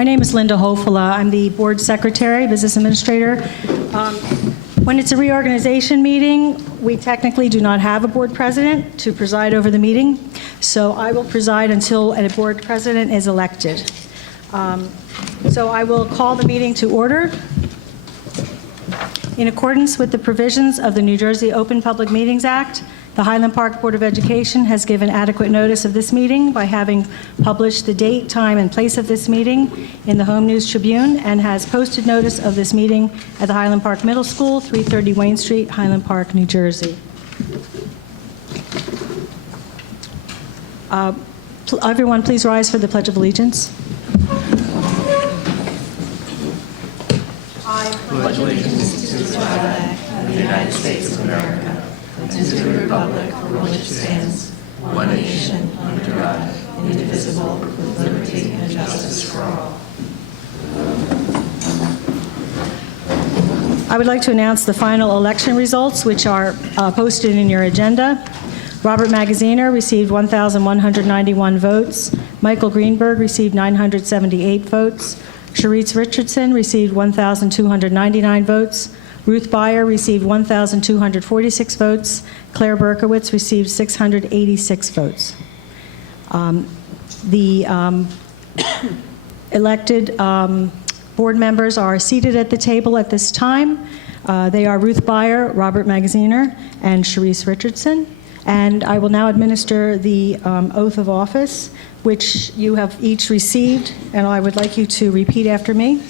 My name is Linda Hofola. I'm the board secretary, business administrator. When it's a reorganization meeting, we technically do not have a board president to preside over the meeting, so I will preside until a board president is elected. So I will call the meeting to order. In accordance with the provisions of the New Jersey Open Public Meetings Act, the Highland Park Board of Education has given adequate notice of this meeting by having published the date, time, and place of this meeting in the Home News Tribune and has posted notice of this meeting at the Highland Park Middle School, 330 Wayne Street, Highland Park, New Jersey. Everyone, please rise for the Pledge of Allegiance. I pledge allegiance to the flag of the United States of America and to the republic for which it stands, one nation, under God, indivisible, with liberty and justice for all. I would like to announce the final election results, which are posted in your agenda. Robert Magaziner received 1,191 votes. Michael Greenberg received 978 votes. Sharice Richardson received 1,299 votes. Ruth Beyer received 1,246 votes. Claire Berkowitz received 686 votes. The elected board members are seated at the table at this time. They are Ruth Beyer, Robert Magaziner, and Sharice Richardson. And I will now administer the oath of office, which you have each received, and I would like you to repeat after me.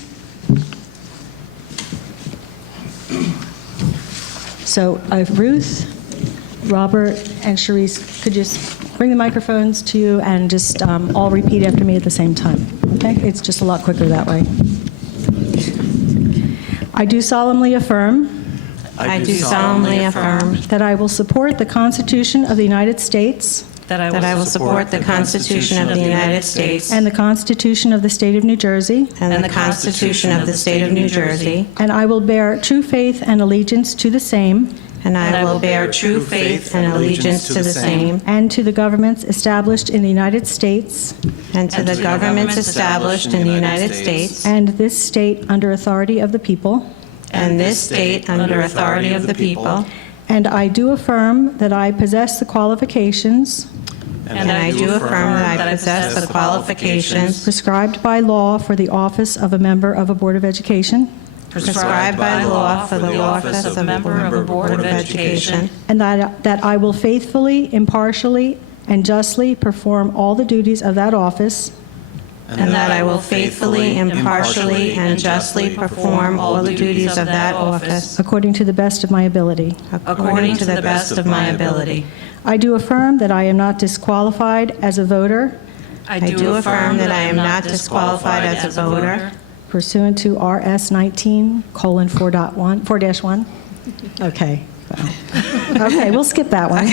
So Ruth, Robert, and Sharice, could you just bring the microphones to you and just all repeat after me at the same time, okay? It's just a lot quicker that way. I do solemnly affirm that I will support the Constitution of the United States. That I will support the Constitution of the United States. And the Constitution of the State of New Jersey. And the Constitution of the State of New Jersey. And I will bear true faith and allegiance to the same. And I will bear true faith and allegiance to the same. And to the governments established in the United States. And to the governments established in the United States. And this state under authority of the people. And this state under authority of the people. And I do affirm that I possess the qualifications. And I do affirm that I possess the qualifications prescribed by law for the office of a member of a Board of Education. Prescribed by law for the office of a member of a Board of Education. And that I will faithfully, impartially, and justly perform all the duties of that office. And that I will faithfully, impartially, and justly perform all the duties of that office. According to the best of my ability. According to the best of my ability. I do affirm that I am not disqualified as a voter. I do affirm that I am not disqualified as a voter. Pursuant to RS 19:4-1. Okay. Okay, we'll skip that one.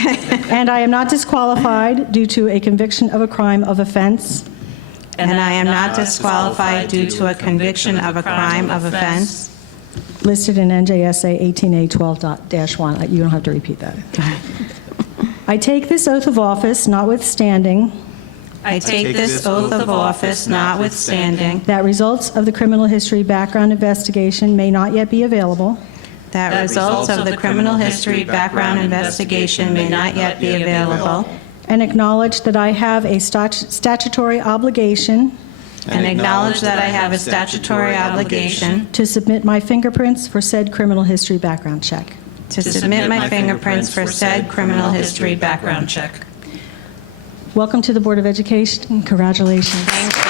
And I am not disqualified due to a conviction of a crime of offense. And I am not disqualified due to a conviction of a crime of offense. Listed in NJSA 18A12-1. You don't have to repeat that. I take this oath of office notwithstanding. I take this oath of office notwithstanding. That results of the criminal history background investigation may not yet be available. That results of the criminal history background investigation may not yet be available. And acknowledge that I have a statutory obligation. And acknowledge that I have a statutory obligation. To submit my fingerprints for said criminal history background check. To submit my fingerprints for said criminal history background check. Welcome to the Board of Education. Congratulations. Thank you.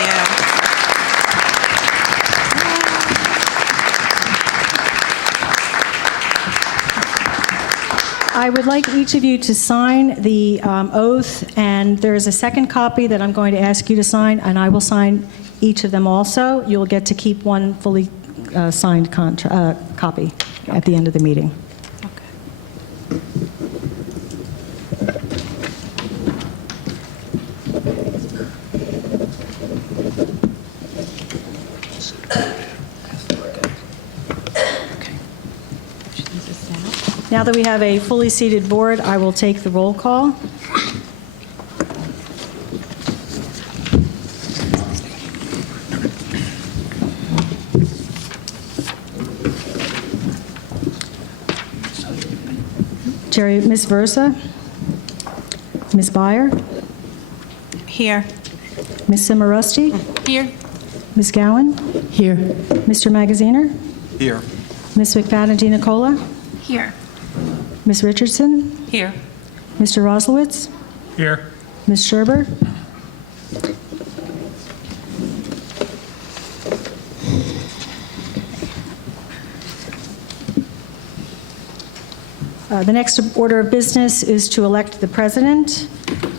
I would like each of you to sign the oath, and there is a second copy that I'm going to ask you to sign, and I will sign each of them also. You'll get to keep one fully signed copy at the end of the meeting. Now that we have a fully seated board, I will take the roll call. Secretary, Ms. Versa, Ms. Byer, Here. Ms. Simorusty, Here. Ms. Gowan, Here. Mr. Magaziner, Here. Ms. McFadden DiNicola, Here. Ms. Richardson, Here. Mr. Roslowitz, Here. Ms. Scherber, the next order of business is to elect the president.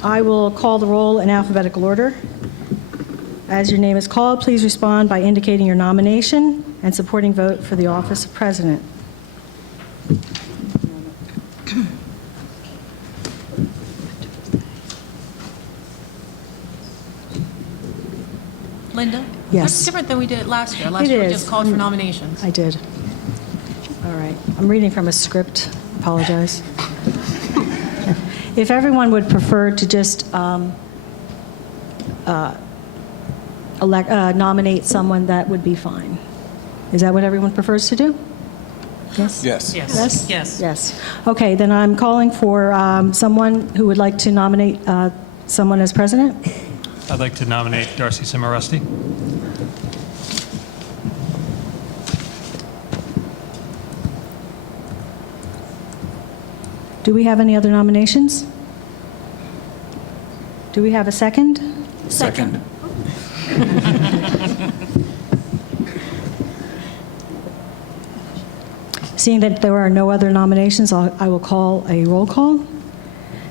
I will call the roll in alphabetical order. As your name is called, please respond by indicating your nomination and supporting vote for the office of president. Linda? Yes. That's different than we did last year. Last year we is. just called for nominations. I did. All right. I'm reading from a script. Apologize. If everyone would prefer to just nominate someone, that would be fine. Is that what everyone prefers to do? Yes? Yes. Yes? Yes. Yes. Okay, then I'm calling for someone who would like to nominate someone as president. I'd like to nominate Darcy Simorusty. Do we have any other nominations? Do we have a second? Second. Seeing that there are no other nominations, I will call a roll call.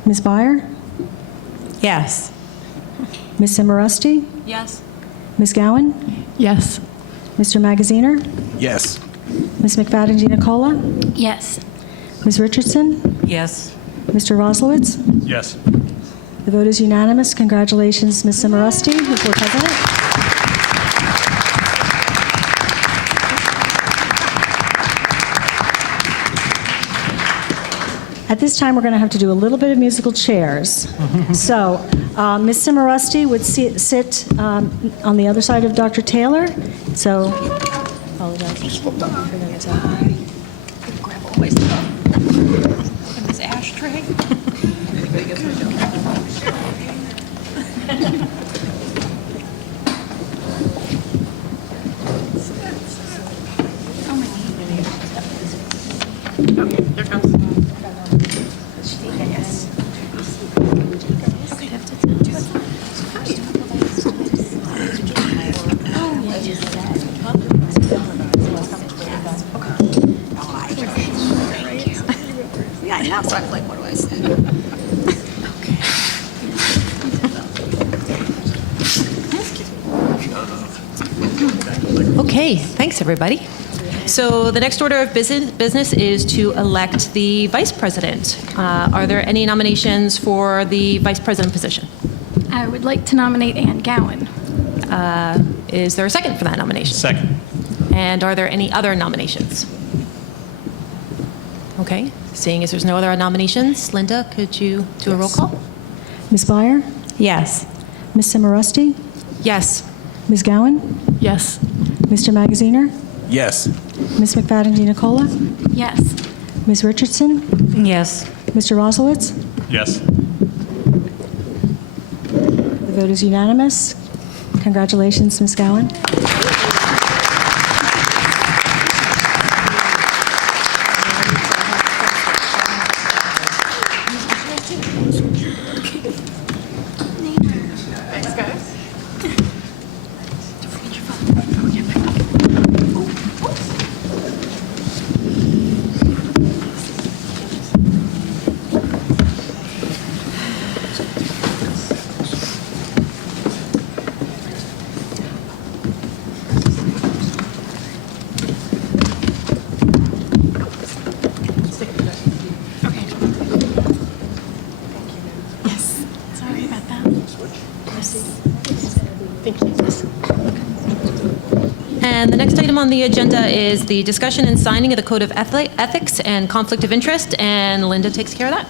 Ms. Byer? Yes. Ms. Simorusty? Yes? Ms. Gowan? Yes. Mr. Magaziner? Yes. Ms. McFadden DiNicola? Yes. Ms. Richardson? Yes. Mr. Roslowitz? Yes. The vote is unanimous. Congratulations, Ms. Simorusty, for president. At this time, we're going to have to do a little bit of musical chairs. So, Ms. Simorusty would sit on the other side of Dr. Taylor. So, apologize. Grab all my stuff. And this ashtray. Okay, here comes. Yeah, now so I'm like, what do I say? Okay, thanks, everybody. So the next order of business is to elect the vice president. Are there any nominations for the vice president position? I would like to nominate Ann Gowan. Is there a second for that nomination? Second. And are there any other nominations? Okay, seeing as there's no other nominations, Linda, could you do a roll call? Ms. Byer? Yes. Ms. Simorusty? Yes. Ms. Gowan? Yes. Mr. Magaziner? Yes. Ms. McFadden DiNicola? Yes. Ms. Richardson? Yes. Mr. Roslowitz? Yes. The vote is unanimous. Congratulations, Ms. Gowan. Yes. Sorry about that. And the next item on the agenda is the discussion and signing of the Code of Ethics and Conflict of Interest, and Linda takes care of that.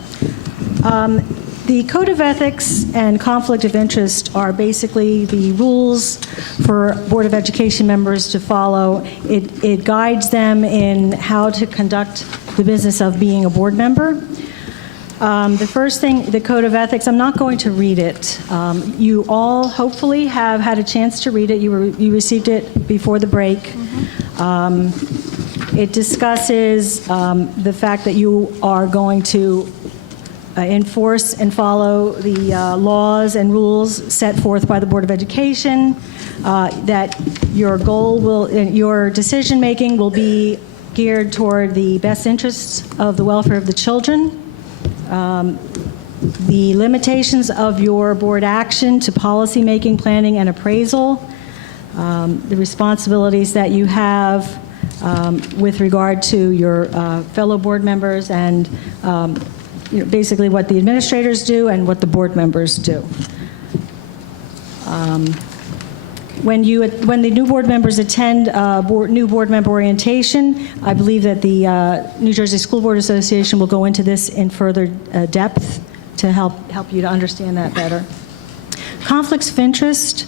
The Code of Ethics and Conflict of Interest are basically the rules for Board of Education members to follow. It guides them in how to conduct the business of being a board member. The first thing, the Code of Ethics, I'm not going to read it. You all hopefully have had a chance to read it. You received it before the break. It discusses the fact that you are going to enforce and follow the laws and rules set forth by the Board of Education, that your goal will, your decision-making will be geared toward the best interests of the welfare of the children, the limitations of your board action to policymaking, planning, and appraisal, the responsibilities that you have with regard to your fellow board members, and basically what the administrators do and what the board members do. When the new board members attend new board member orientation, I believe that the New Jersey School Board Association will go into this in further depth to help you to understand that better. Conflicts of interest.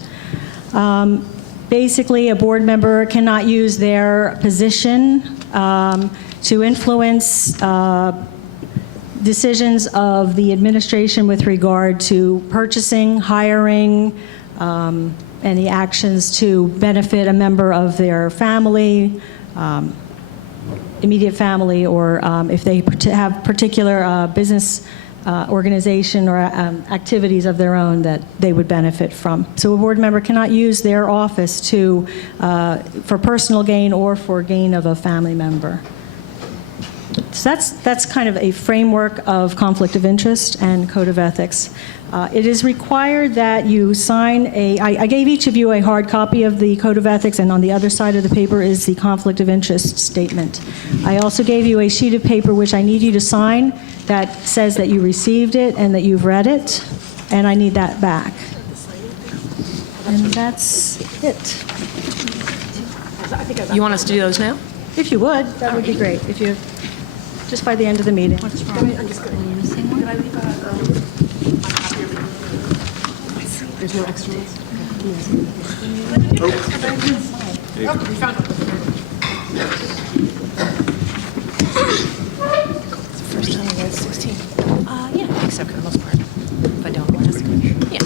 Basically, a board member cannot use their position to influence decisions of the administration with regard to purchasing, hiring, any actions to benefit a member of their family, immediate family, or if they have particular business organization or activities of their own that they would benefit from. So a board member cannot use their office to, for personal gain or for gain of a family member. So that's kind of a framework of conflict of interest and code of ethics. It is required that you sign I gave each of you a hard copy of the code of ethics, and on the other side of the paper is the conflict of interest statement. I also gave you a sheet of paper which I need you to sign that says that you received it and that you've read it, and I need that back. And that's it. You want us to do those now? If you would, that would be great. If you, just by the end of the meeting. There's no extra ones? First time I read 16. Yeah, I think so for the most part. If I don't, I'll just, yeah.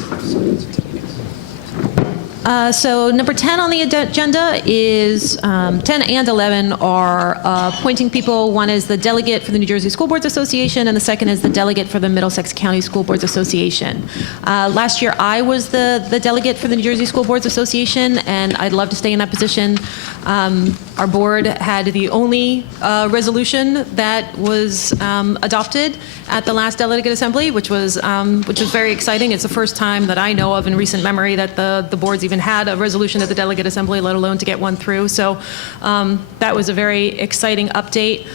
So number 10 on the agenda is 10 and 11 are appointing people. One is the delegate for the New Jersey School Boards Association, and the second is the delegate for the Middlesex County School Boards Association. Last year, I was the delegate for the New Jersey School Boards Association, and I'd love to stay in that position. Our board had the only resolution that was adopted at the last delegate assembly, which was very exciting. It's the first time that I know of in recent memory that the boards even had a resolution at the delegate assembly, let alone to get one through. So that was a very exciting update.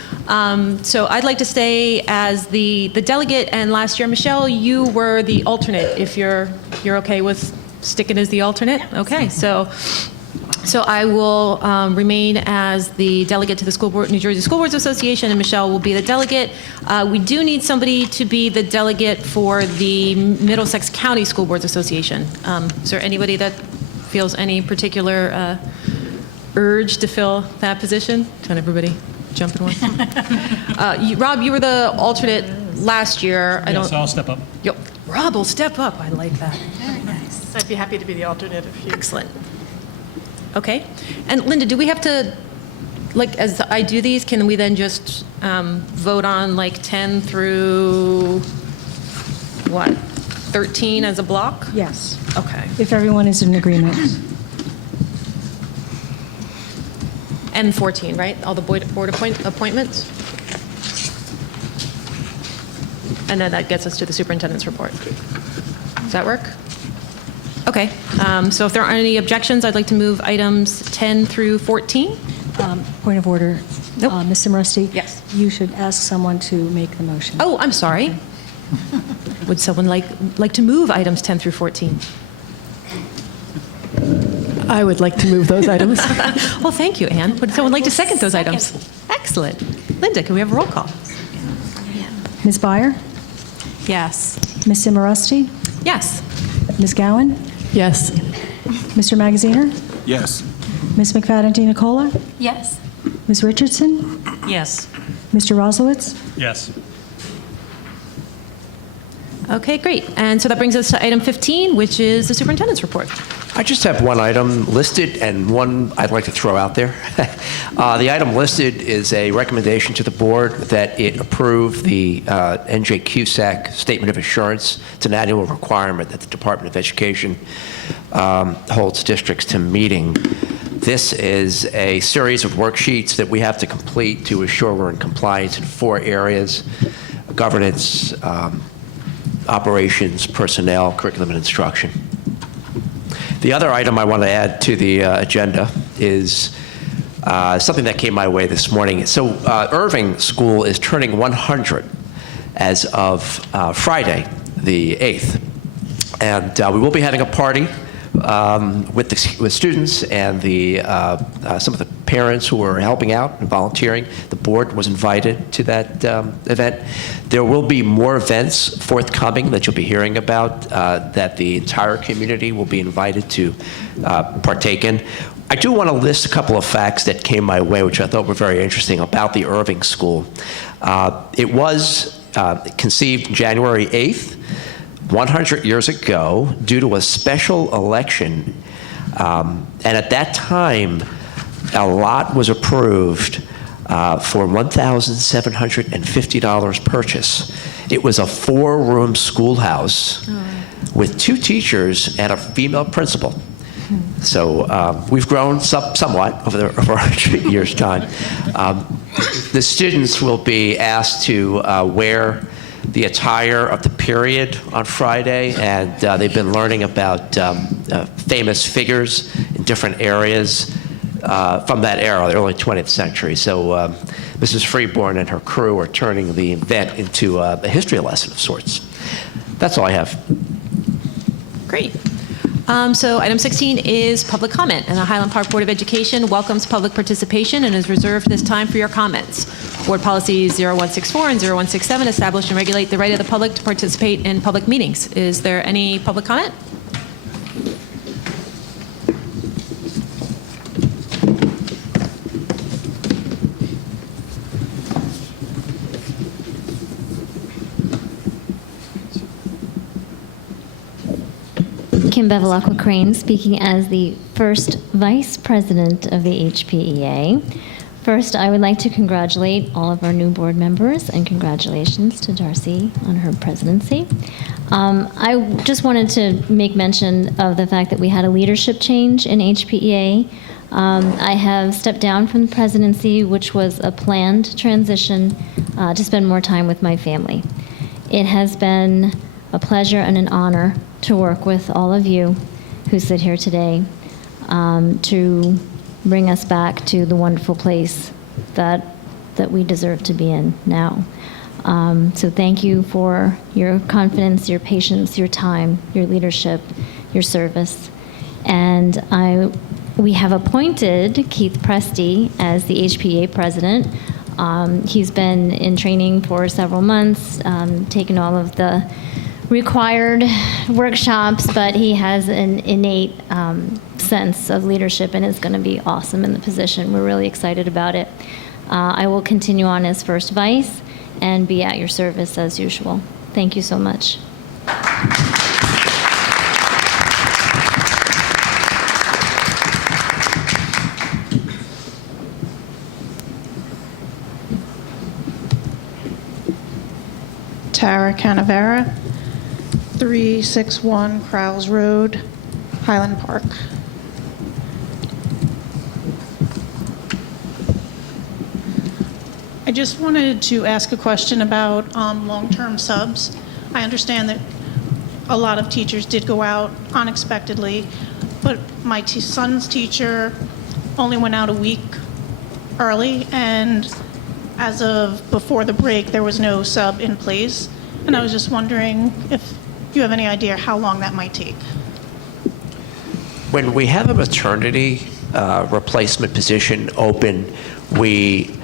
So I'd like to stay as the delegate, and last year, Michelle, you were the alternate, if you're okay with sticking as the alternate. Okay, so I will remain as the delegate to the New Jersey School Boards Association, and Michelle will be the delegate. We do need somebody to be the delegate for the Middlesex County School Boards Association. Is there anybody that feels any particular urge to fill that position? Can everybody jump in once? Rob, you were the alternate last year. So I'll step up. Yep. Rob will step up. I like that. Very nice. I'd be happy to be the alternate if you... Excellent. Okay. And Linda, do we have to, like, as I do these, can we then just vote on like 10 through, what, 13 as a block? Yes, Okay. if everyone is in agreement. And 14, right? All the board appointments? And then that gets us to the superintendent's report. Does that work? Okay. So if there aren't any objections, I'd like to move items 10 through 14. Point of order. Nope. Ms. Simrosty? Yes. You should ask someone to make the motion. Oh, I'm sorry. Would someone like to move items 10 through 14? I would like to move those items. Well, thank you, Anne. Would someone like to second those items? Excellent. Linda, can we have a roll call? Ms. Byer? Yes. Ms. Simrosty? Yes. Ms. Gowan? Yes. Mr. Magaziner? Yes. Ms. McFadden DiNicola? Yes. Ms. Richardson? Yes. Mr. Roslowitz? Yes. Okay, great. And so that brings us to item 15, which is the superintendent's report. I just have one item listed and one I'd like to throw out there. The item listed is a recommendation to the board that it approve the NJCUSAC Statement of Assurance. It's an annual requirement that the Department of Education holds districts to meeting. This is a series of worksheets that we have to complete to assure we're in compliance in 4 areas: governance, operations, personnel, curriculum, and instruction. The other item I want to add to the agenda is something that came my way this morning. So Irving School is turning 100 as of Friday, the 8th. And we will be having a party with students and some of the parents who are helping out and volunteering. The board was invited to that event. There will be more events forthcoming that you'll be hearing about that the entire community will be invited to partake in. I do want to list a couple of facts that came my way, which I thought were very interesting about the Irving School. It was conceived January 8th, 100 years ago, due to a special election. And at that time, a lot was approved for $1,750 purchase. It was a 4-room schoolhouse with 2 teachers and a female principal. So we've grown somewhat over 100 years' time. The students will be asked to wear the attire of the period on Friday, and they've been learning about famous figures in different areas from that era, the early 20th century. So Mrs. Freeborn and her crew are turning the event into a history lesson of sorts. That's all I have. Great. So item 16 is public comment, and the Highland Park Board of Education welcomes public participation and has reserved this time for your comments. Board policies 0164 and 0167 establish and regulate the right of the public to participate in public meetings. Is there any public comment? Kim Bevilacqua Crane, speaking as the first Vice President of the HPEA. First, I would like to congratulate all of our new board members, and congratulations to Darcy on her presidency. I just wanted to make mention of the fact that we had a leadership change in HPEA. I have stepped down from the presidency, which was a planned transition to spend more time with my family. It has been a pleasure and an honor to work with all of you who sit here today to bring us back to the wonderful place that we deserve to be in now. So thank you for your confidence, your patience, your time, your leadership, your service. And we have appointed Keith Presti as the HPEA president. He's been in training for several months, taken all of the required workshops, but he has an innate sense of leadership and is going to be awesome in the position. We're really excited about it. I will continue on as first vice and be at your service as usual. Thank you so much. Tara Canavera, 361 Crowles Road, Highland Park. I just wanted to ask a question about long-term subs. I understand that a lot of teachers did go out unexpectedly, but my son's teacher only went out a week early, and as of before the break, there was no sub in place. And I was just wondering if you have any idea how long that might take. When we have a maternity replacement position open, we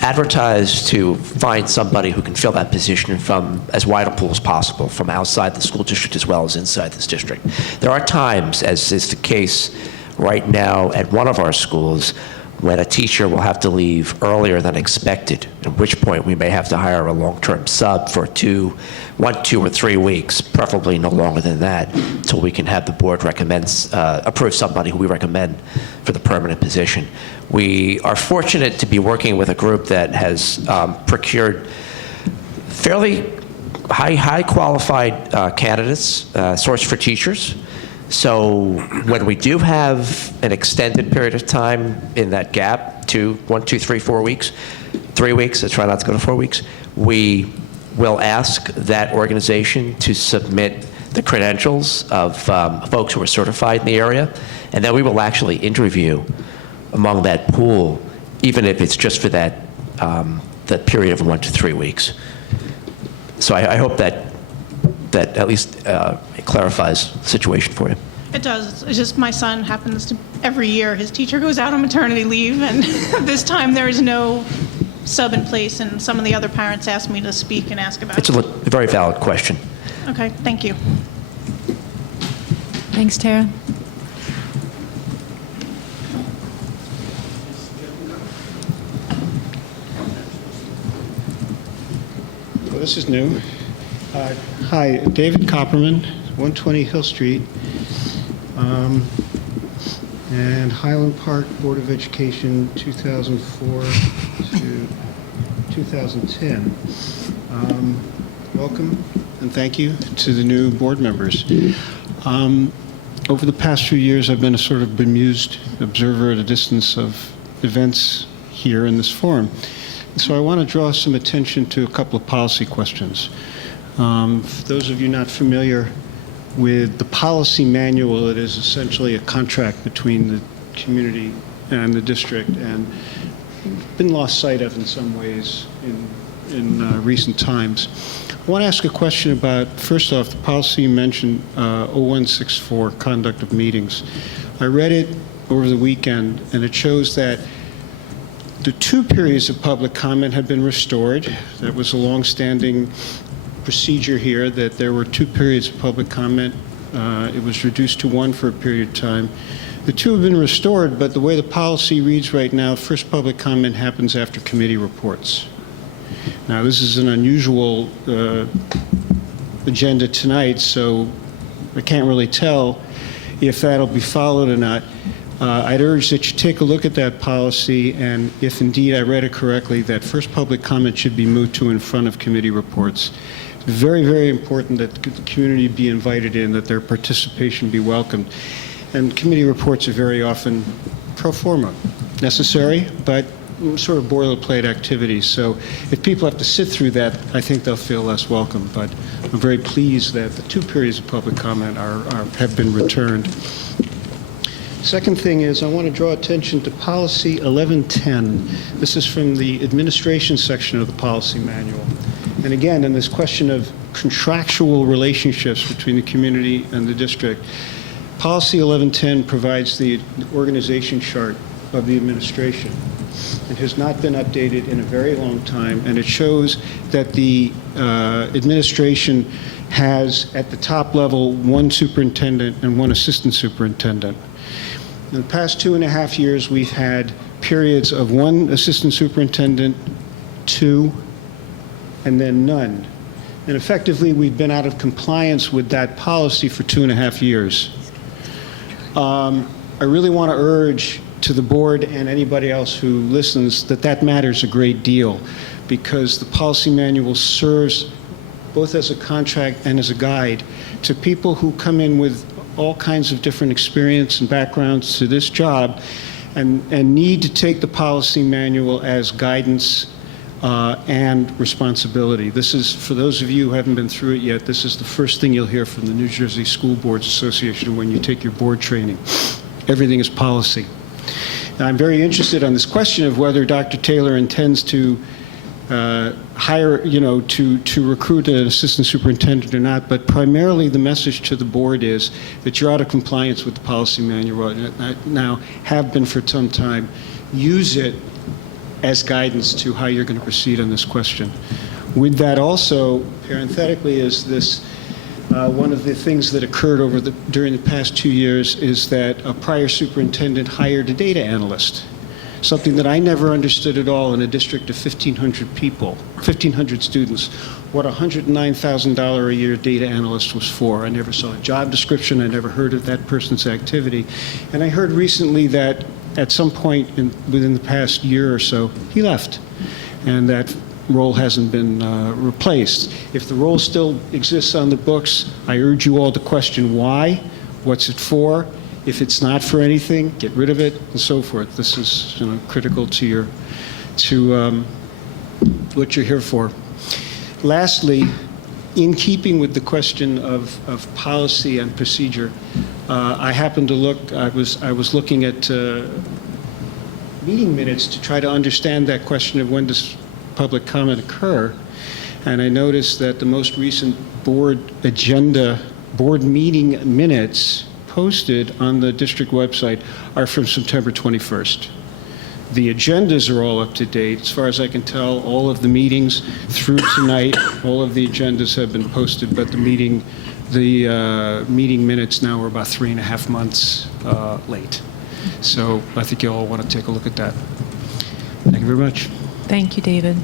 advertise to find somebody who can fill that position from as wide a pool as possible, from outside the school district as well as inside this district. There are times, as is the case right now at one of our schools, when a teacher will have to leave earlier than expected, at which point we may have to hire a long-term sub for 1, 2, or 3 weeks, preferably no longer than that, until we can have the board approve somebody who we recommend for the permanent position. We are fortunate to be working with a group that has procured fairly high qualified candidates sourced for teachers. So when we do have an extended period of time in that gap, 1, 2, 3, 4 weeks, 3 weeks, let's try not to go to 4 weeks, we will ask that organization to submit the credentials of folks who are certified in the area, and then we will actually interview among that pool, even if it's just for that period of 1 to 3 weeks. So I hope that at least it clarifies the situation for you. It does. It's just my son happens to, every year, his teacher goes out on maternity leave, and this time there is no sub in place, and some of the other parents asked me to speak and ask about It's a very valid question. Okay, thank you. Thanks, Tara. Well, this is new. Hi, David Copperman, 120 Hill Street, and Highland Park Board of Education, 2004 to 2010. Welcome and thank you to the new board members. Over the past few years, I've been a sort of bemused observer at a distance of events here in this forum. So I want to draw some attention to a couple of policy questions. For those of you not familiar with the policy manual, it is essentially a contract between the community and the district, and been lost sight of in some ways in recent times. I want to ask a question about, first off, the policy you mentioned, 0164, conduct of meetings. I read it over the weekend, and it shows that the 2 periods of public comment had been restored. That was a long-standing procedure here, that there were 2 periods of public comment. It was reduced to 1 for a period of time. The 2 have been restored, but the way the policy reads right now, first public comment happens after committee reports. Now, this is an unusual agenda tonight, so I can't really tell if that'll be followed or not. I'd urge that you take a look at that policy, and if indeed I read it correctly, that first public comment should be moved to in front of committee reports. It's very, very important that the community be invited in, that their participation be welcomed. And committee reports are very often pro forma, necessary, but sort of boilerplate activities. So if people have to sit through that, I think they'll feel less welcome. But I'm very pleased that the 2 periods of public comment have been returned. Second thing is I want to draw attention to policy 1110. This is from the administration section of the policy manual. And again, in this question of contractual relationships between the community and the district, policy 1110 provides the organization chart of the administration. It has not been updated in a very long time, and it shows that the administration has, at the top level, 1 superintendent and 1 assistant superintendent. In the past 2.5 years, we've had periods of 1 assistant superintendent, 2, and then none. And effectively, we've been out of compliance with that policy for 2.5 years. I really want to urge to the board and anybody else who listens that that matters a great deal, because the policy manual serves both as a contract and as a guide to people who come in with all kinds of different experience and backgrounds to this job and need to take the policy manual as guidance and responsibility. This is, for those of you who haven't been through it yet, this is the first thing you'll hear from the New Jersey School Boards Association when you take your board training. Everything is policy. Now, I'm very interested on this question of whether Dr. Taylor intends to hire, to recruit an assistant superintendent or not, but primarily the message to the board is that you're out of compliance with the policy manual now, have been for some time. Use it as guidance to how you're going to proceed on this question. With that also, parenthetically, is this, one of the things that occurred during the past 2 years is that a prior superintendent hired a data analyst something that I never understood at all in a district of 1,500 people, 1,500 students, what a $109,000 a year data analyst was for. I never saw a job description. I never heard of that person's activity. And I heard recently that at some point within the past year or so, he left, and that role hasn't been replaced. If the role still exists on the books, I urge you all to question why, what's it for. If it's not for anything, get rid of it, and so forth. This is critical to what you're here for. Lastly, in keeping with the question of policy and procedure, I happened to look. I was looking at meeting minutes to try to understand that question of when does public comment occur, and I noticed that the most recent board meeting minutes posted on the district website are from September 21st. The agendas are all up to date. As far as I can tell, all of the meetings through tonight, all of the agendas have been posted, but the meeting minutes now are about 3.5 months late. So I think you all want to take a look at that. Thank you very much. Thank you, David.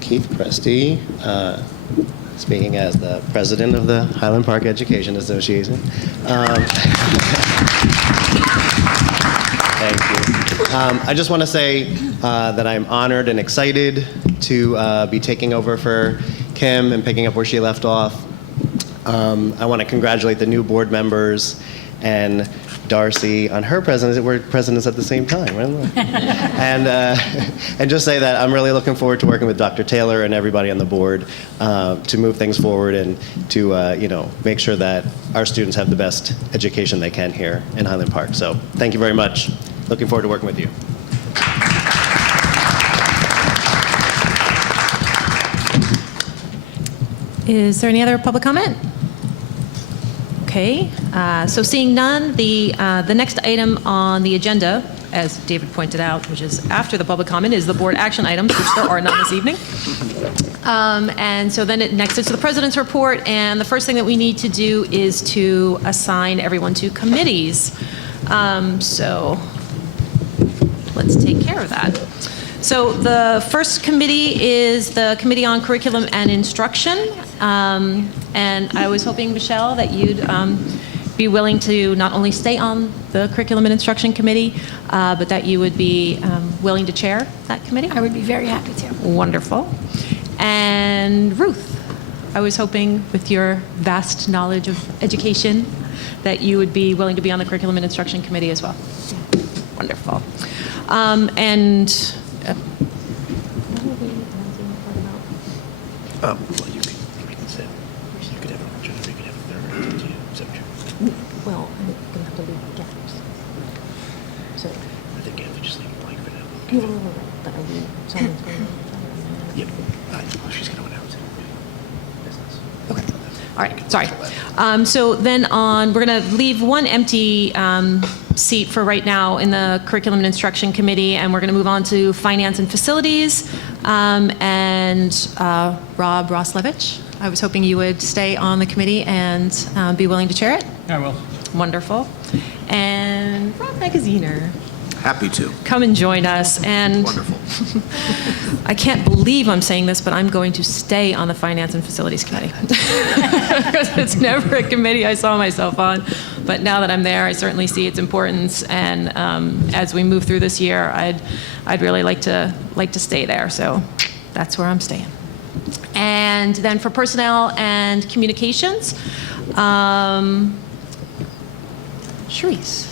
Keith Presti, speaking as the president of the Highland Park Education Association. Thank you. I just want to say that I'm honored and excited to be taking over for Kim and picking up where she left off. I want to congratulate the new board members and Darcy on her presidency. We're presidents at the same time, right? And just say that I'm really looking forward to working with Dr. Taylor and everybody on the board to move things forward and to make sure that our students have the best education they can here in Highland Park. So thank you very much. Looking forward to working with you. Is there any other public comment? Okay, so seeing none, the next item on the agenda, as David pointed out, which is after the public comment, is the board action items, which there are none this evening. And so then next is the president's report, and the first thing that we need to do is to assign everyone to committees. So let's take care of that. So the first committee is the Committee on Curriculum and Instruction. And I was hoping, Michelle, that you'd be willing to not only stay on the Curriculum and Instruction Committee, but that you would be willing to chair that committee. I would be very happy to. Wonderful. And Ruth, I was hoping with your vast knowledge of education that you would be willing to be on the Curriculum and Instruction Committee as well. Wonderful. Well, you can sit. You could have an alternate, you could have a third, subject. Well, I'm going to have to leave gaps. So, I think you have to just leave it blank for now. no, but are we, someone's going to... Yep. She's going to announce it. Business. Okay. All right, sorry. So then we're going to leave one empty seat for right now in the Curriculum and Instruction Committee, and we're going to move on to Finance and Facilities. Rob Roslevich, I was hoping you would stay on the committee and be willing to chair it. I will. Wonderful. And Rob Magaziner. Happy to. Come and join us. And Wonderful. I can't believe I'm saying this, but I'm going to stay on the Finance and Facilities Committee. Because it's never a committee I saw myself on. But now that I'm there, I certainly see its importance. And as we move through this year, I'd really like to stay there. So that's where I'm staying. And then for Personnel and Communications, Charisse,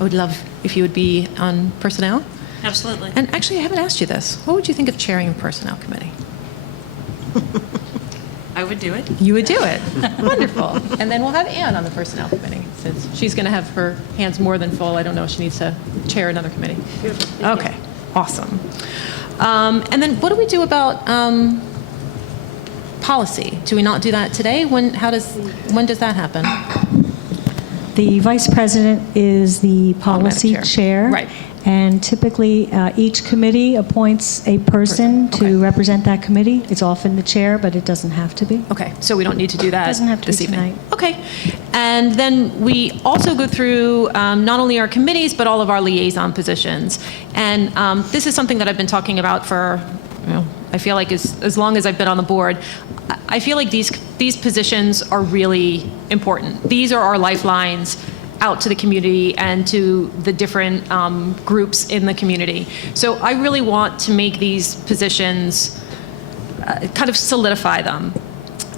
I would love if you would be on Personnel. Absolutely. And actually, I haven't asked you this. What would you think of chairing a Personnel Committee? I would do it. You would do it. Wonderful. And then we'll have Ann on the Personnel Committee, since she's going to have her hands more than full. I don't know if she needs to chair another committee. Okay, awesome. And then what do we do about policy? Do we not do that today? When does that happen? The vice president is the policy Chair. chair. Right. And typically, each committee appoints a person to represent that committee. It's often the chair, but it doesn't have to be. Okay, so we don't need to do that Doesn't have to this be evening. tonight. Okay, and then we also go through not only our committees, but all of our liaison positions. And this is something that I've been talking about for, I feel like as long as I've been on the board. I feel like these positions are really important. These are our lifelines out to the community and to the different groups in the community. So I really want to make these positions, kind of solidify them.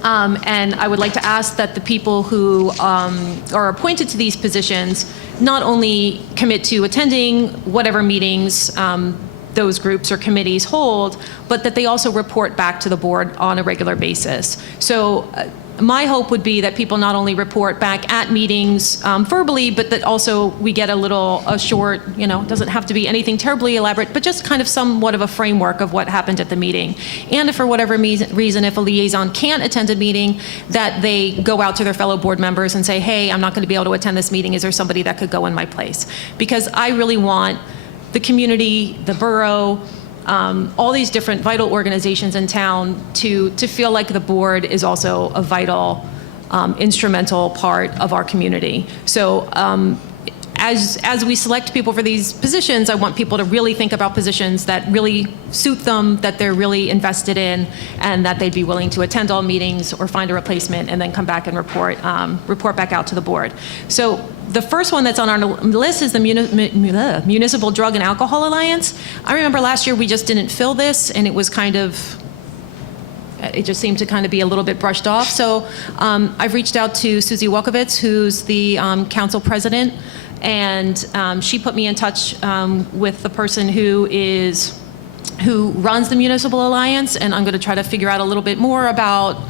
And I would like to ask that the people who are appointed to these positions not only commit to attending whatever meetings those groups or committees hold, but that they also report back to the board on a regular basis. So my hope would be that people not only report back at meetings verbally, but that also we get a short, it doesn't have to be anything terribly elaborate, but just kind of somewhat of a framework of what happened at the meeting. And if for whatever reason, if a liaison can't attend a meeting, that they go out to their fellow board members and say, hey, I'm not going to be able to attend this meeting. Is there somebody that could go in my place? Because I really want the community, the borough, all these different vital organizations in town to feel like the board is also a vital, instrumental part of our community. So as we select people for these positions, I want people to really think about positions that really suit them, that they're really invested in, and that they'd be willing to attend all meetings or find a replacement and then come back and report back out to the board. So the first one that's on our list is the Municipal Drug and Alcohol Alliance. I remember last year we just didn't fill this, and it was it just seemed to kind of be a little bit brushed off. So I've reached out to Susie Wolkowitz, who's the council president, and she put me in touch with the person who runs the Municipal Alliance, and I'm going to try to figure out a little bit more about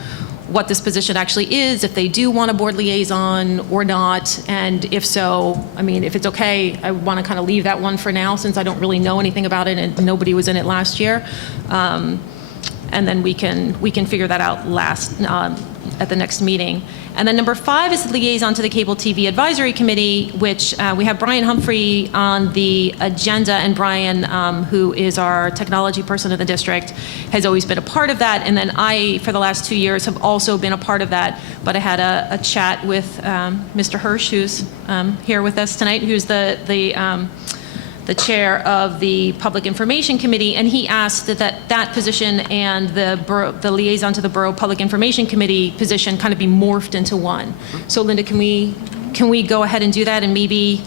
what this position actually is, if they do want a board liaison or not, and if so, if it's okay, I want to kind of leave that one for now since I don't really know anything about it and nobody was in it last year. And then we can figure that out at the next meeting. And then number 5 is the liaison to the Cable TV Advisory Committee, which we have Brian Humphrey on the agenda, and Brian, who is our technology person in the district, has always been a part of that. And then I, for the last 2 years, have also been a part of that. But I had a chat with Mr. Hirsch, who's here with us tonight, who's the chair of the Public Information Committee, and he asked that position and the liaison to the Borough Public Information Committee position kind of be morphed into one. So Linda, can we go ahead and do that, and maybe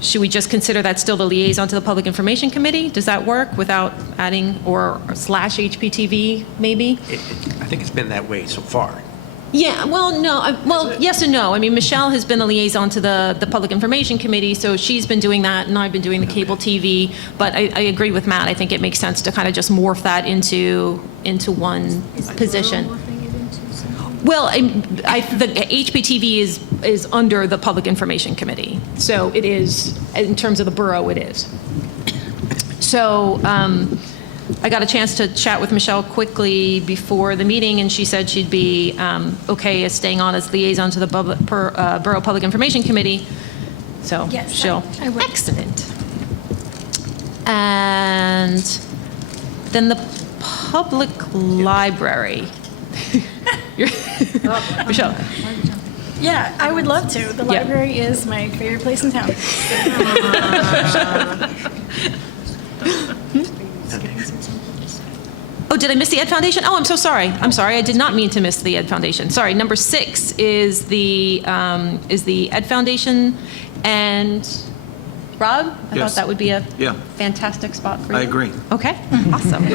should we just consider that still the liaison to the Public Information Committee? Does that work without adding or / HPTV maybe? I think it's been that way so far. Yeah, well, no, yes and no. Michelle has been the liaison to the Public Information Committee, so she's been doing that, and I've been doing the cable TV. But I agree with Matt. I think it makes sense to kind of just morph that into one position. Well, the HPTV is under the Public Information Committee, so it is, in terms of the borough, it is. So I got a chance to chat with Michelle quickly before the meeting, and she said she'd be okay as staying on as liaison to the Borough Public Information Committee. So Yes, I would. Excellent. And then the public library. Michelle. Yeah, I would love to. The library is my favorite place in town. Oh, did I miss the Ed Foundation? Oh, I'm so sorry. I'm sorry. I did not mean to miss the Ed Foundation. Sorry. Number 6 is the Ed Foundation. And Rob, I thought that would be a fantastic spot for you. I agree. Okay. Awesome.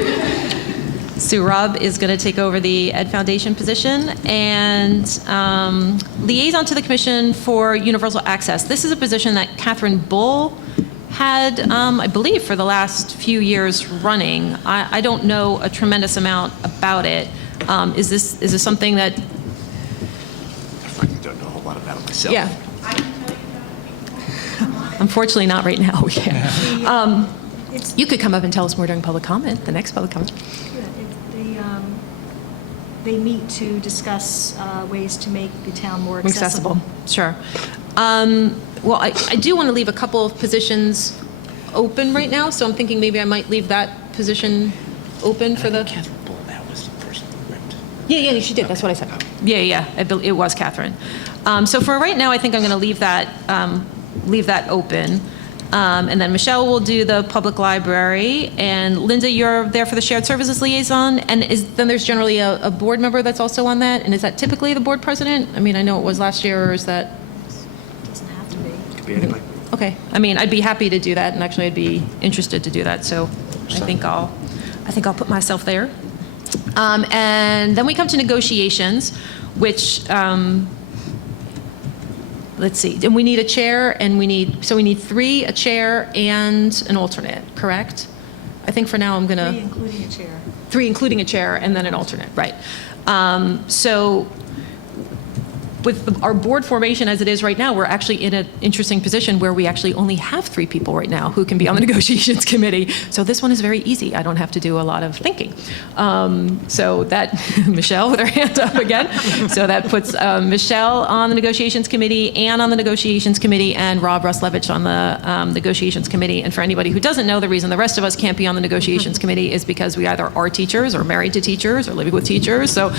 So Rob is going to take over the Ed Foundation position, and liaison to the Commission for Universal Access. This is a position that Catherine Bull had, I believe, for the last few years running. I don't know a tremendous amount about it. Is this something that? I frankly don't know a whole lot about it myself. Yeah. Unfortunately, not right now. We can't. You could come up and tell us more during public comment, the next public comment. They meet to discuss ways to make the town more accessible. Sure. Well, I do want to leave a couple of positions open right now, so I'm thinking maybe I might leave that position open for the... Catherine Bull, that was the person who ripped. Yeah, she did. That's what I said. Yeah. It was Catherine. So for right now, I think I'm going to leave that open. And then Michelle will do the public library. And Linda, you're there for the shared services liaison. And then there's generally a board member that's also on that. And is that typically the board president? I mean, I know it was last year, or is that? Doesn't have to be. Could be anybody. Okay. I mean, I'd be happy to do that, and actually I'd be interested to do that. So I think I'll put myself there. And then we come to negotiations, which, let's see, and we need a chair, and we need 3, a chair, and an alternate, correct? I think for now I'm going to... 3 including a chair. 3 including a chair, and then an alternate, right. So with our board formation as it is right now, we're actually in an interesting position where we actually only have 3 people right now who can be on the negotiations committee. So this one is very easy. I don't have to do a lot of thinking. So that, Michelle with her hand up again. So that puts Michelle on the negotiations committee, Ann on the negotiations committee, and Rob Ruslevich on the negotiations committee. And for anybody who doesn't know, the reason the rest of us can't be on the negotiations committee is because we either are teachers or married to teachers or living with teachers. So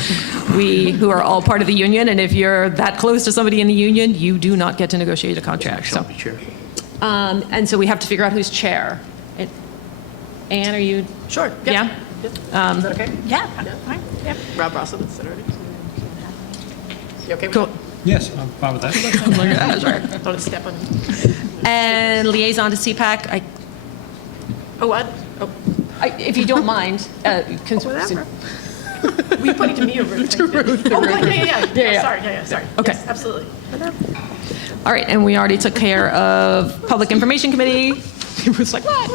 we, who are all part of the union, and if you're that close to somebody in the union, you do not get to negotiate a contract. So, and so we have to figure out who's chair. Anne, are you? Sure. Yeah? Is that okay? Yeah, fine. Yep. Rob Rossum, is that already? You okay with Cool. that? Yes, I'm fine with that. I want to step on him. And liaison to CPAC. Oh, what? Oh, If you don't mind. whatever. Were you pointing to me or Ruth? To Ruth. Oh, yeah. Sorry. Okay. Yes, absolutely. All right, and we already took care of Public Information Committee. Ruth's like, what?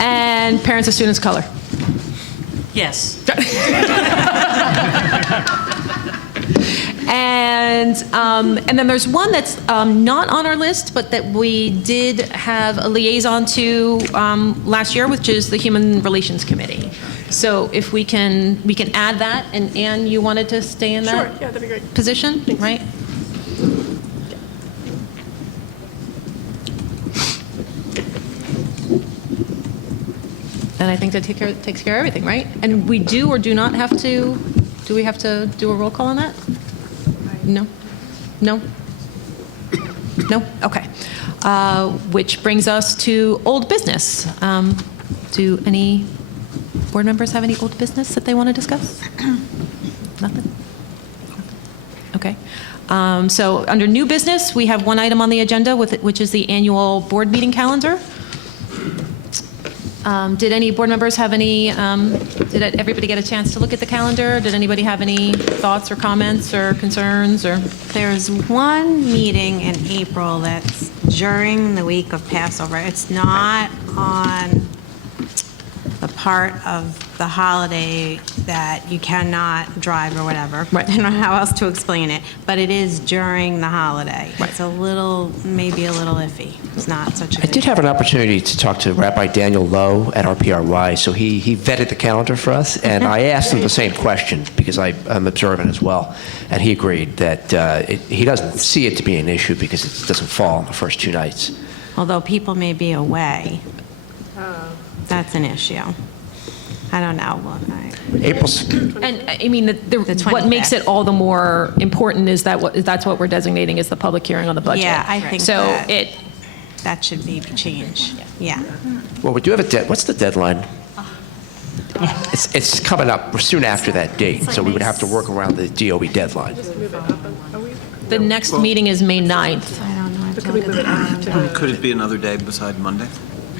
And Parents of Students of Color. Yes. And then there's one that's not on our list, but that we did have a liaison to last year, which is the Human Relations Committee. So if we can add that, and Anne, you wanted to stay in that Sure, yeah, that'd be great. position, right? And I think that takes care of everything, right? And we do or do not have to, do we have to do a roll call on that? No? No? No? Okay. Which brings us to old business. Do any board members have any old business that they want to discuss? Nothing? Okay. So under new business, we have one item on the agenda, which is the annual board meeting calendar. Did any board members have any, did everybody get a chance to look at the calendar? Did anybody have any thoughts or comments or concerns or? There's one meeting in April that's during the week of Passover. It's not on the part of the holiday that you cannot drive or whatever. Right. I don't know how else to explain it, but it is during the holiday. Right. It's maybe a little iffy. It's not such a I good did have an opportunity to talk to Rabbi Daniel Lowe at RPRY, so he vetted the calendar for us, and I asked him the same question because I'm observant as well, and he agreed that he doesn't see it to be an issue because it doesn't fall on the first 2 nights. Although people may be away, that's an issue. I don't know. April's, And I mean, what 25th. makes it all the more important is that's what we're designating as the public hearing on the budget. Yeah, I think so. That should be changed. Yeah. well, we do have what's the deadline? It's coming up soon after that date, so we would have to work around the DOE deadline. The next meeting is May 9th. I don't know. I have to Could we look at move it the up to calendar. the? Could it be another day beside Monday?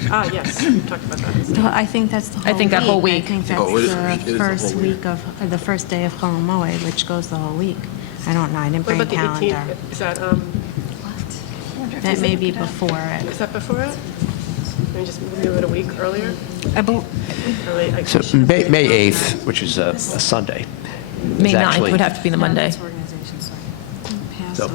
Yes, we talked about that. I think that's the whole week. I think that whole week. I think that's Oh, it is the the first whole week. week of, the first day of Chol Moed, which goes the whole week. I don't know. I didn't What bring a about the calendar. 18th? Is that, That may be before it. is that before it? Can we just move it a week earlier? Or late? So May 8th, which is a Sunday. May is 9th actually- would have to be the Monday. So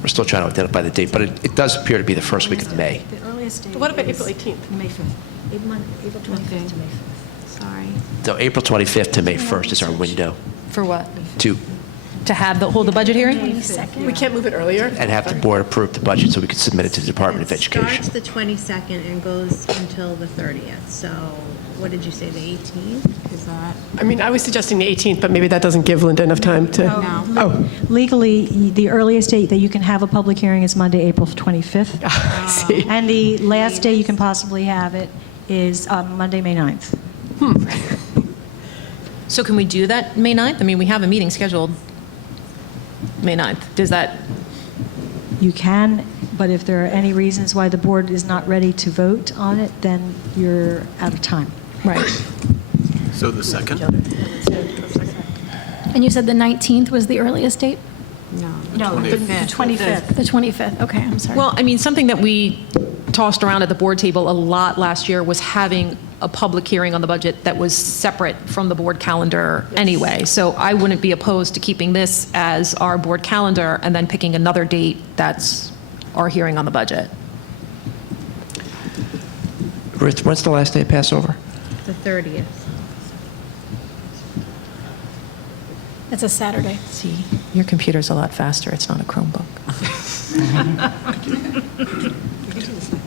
we're still trying to identify the date, but it does appear to be the first week of May. The earliest date What about is April 18th? May 5th. April 25th to May 5th. Sorry. So April 25th to May 1st is our window For what? to hold the budget hearing? We can't move it earlier? And have the board approve the budget so we can submit it to the Department of Education. It starts the 22nd and goes until the 30th. So what did you say, the 18th? Is that? I mean, I was suggesting the 18th, but maybe that doesn't give Linda enough time to. No. Oh, Legally, the earliest date that you can have a public hearing is Monday, April 25th. I see. And the last day you can possibly have it is Monday, May 9th. So can we do that May 9th? I mean, we have a meeting scheduled May 9th. Does that, You can, but if there are any reasons why the board is not ready to vote on it, then you're out of time. right? So the 2nd? And you said the 19th was the earliest date? No, the 25th. The 25th, okay, I'm sorry. Well, I mean, something that we tossed around at the board table a lot last year was having a public hearing on the budget that was separate from the board calendar anyway. So I wouldn't be opposed to keeping this as our board calendar and then picking another date that's our hearing on the budget. Ruth, when's the last day of Passover? The 30th. It's a Saturday. See, your computer's a lot faster. It's not a Chromebook.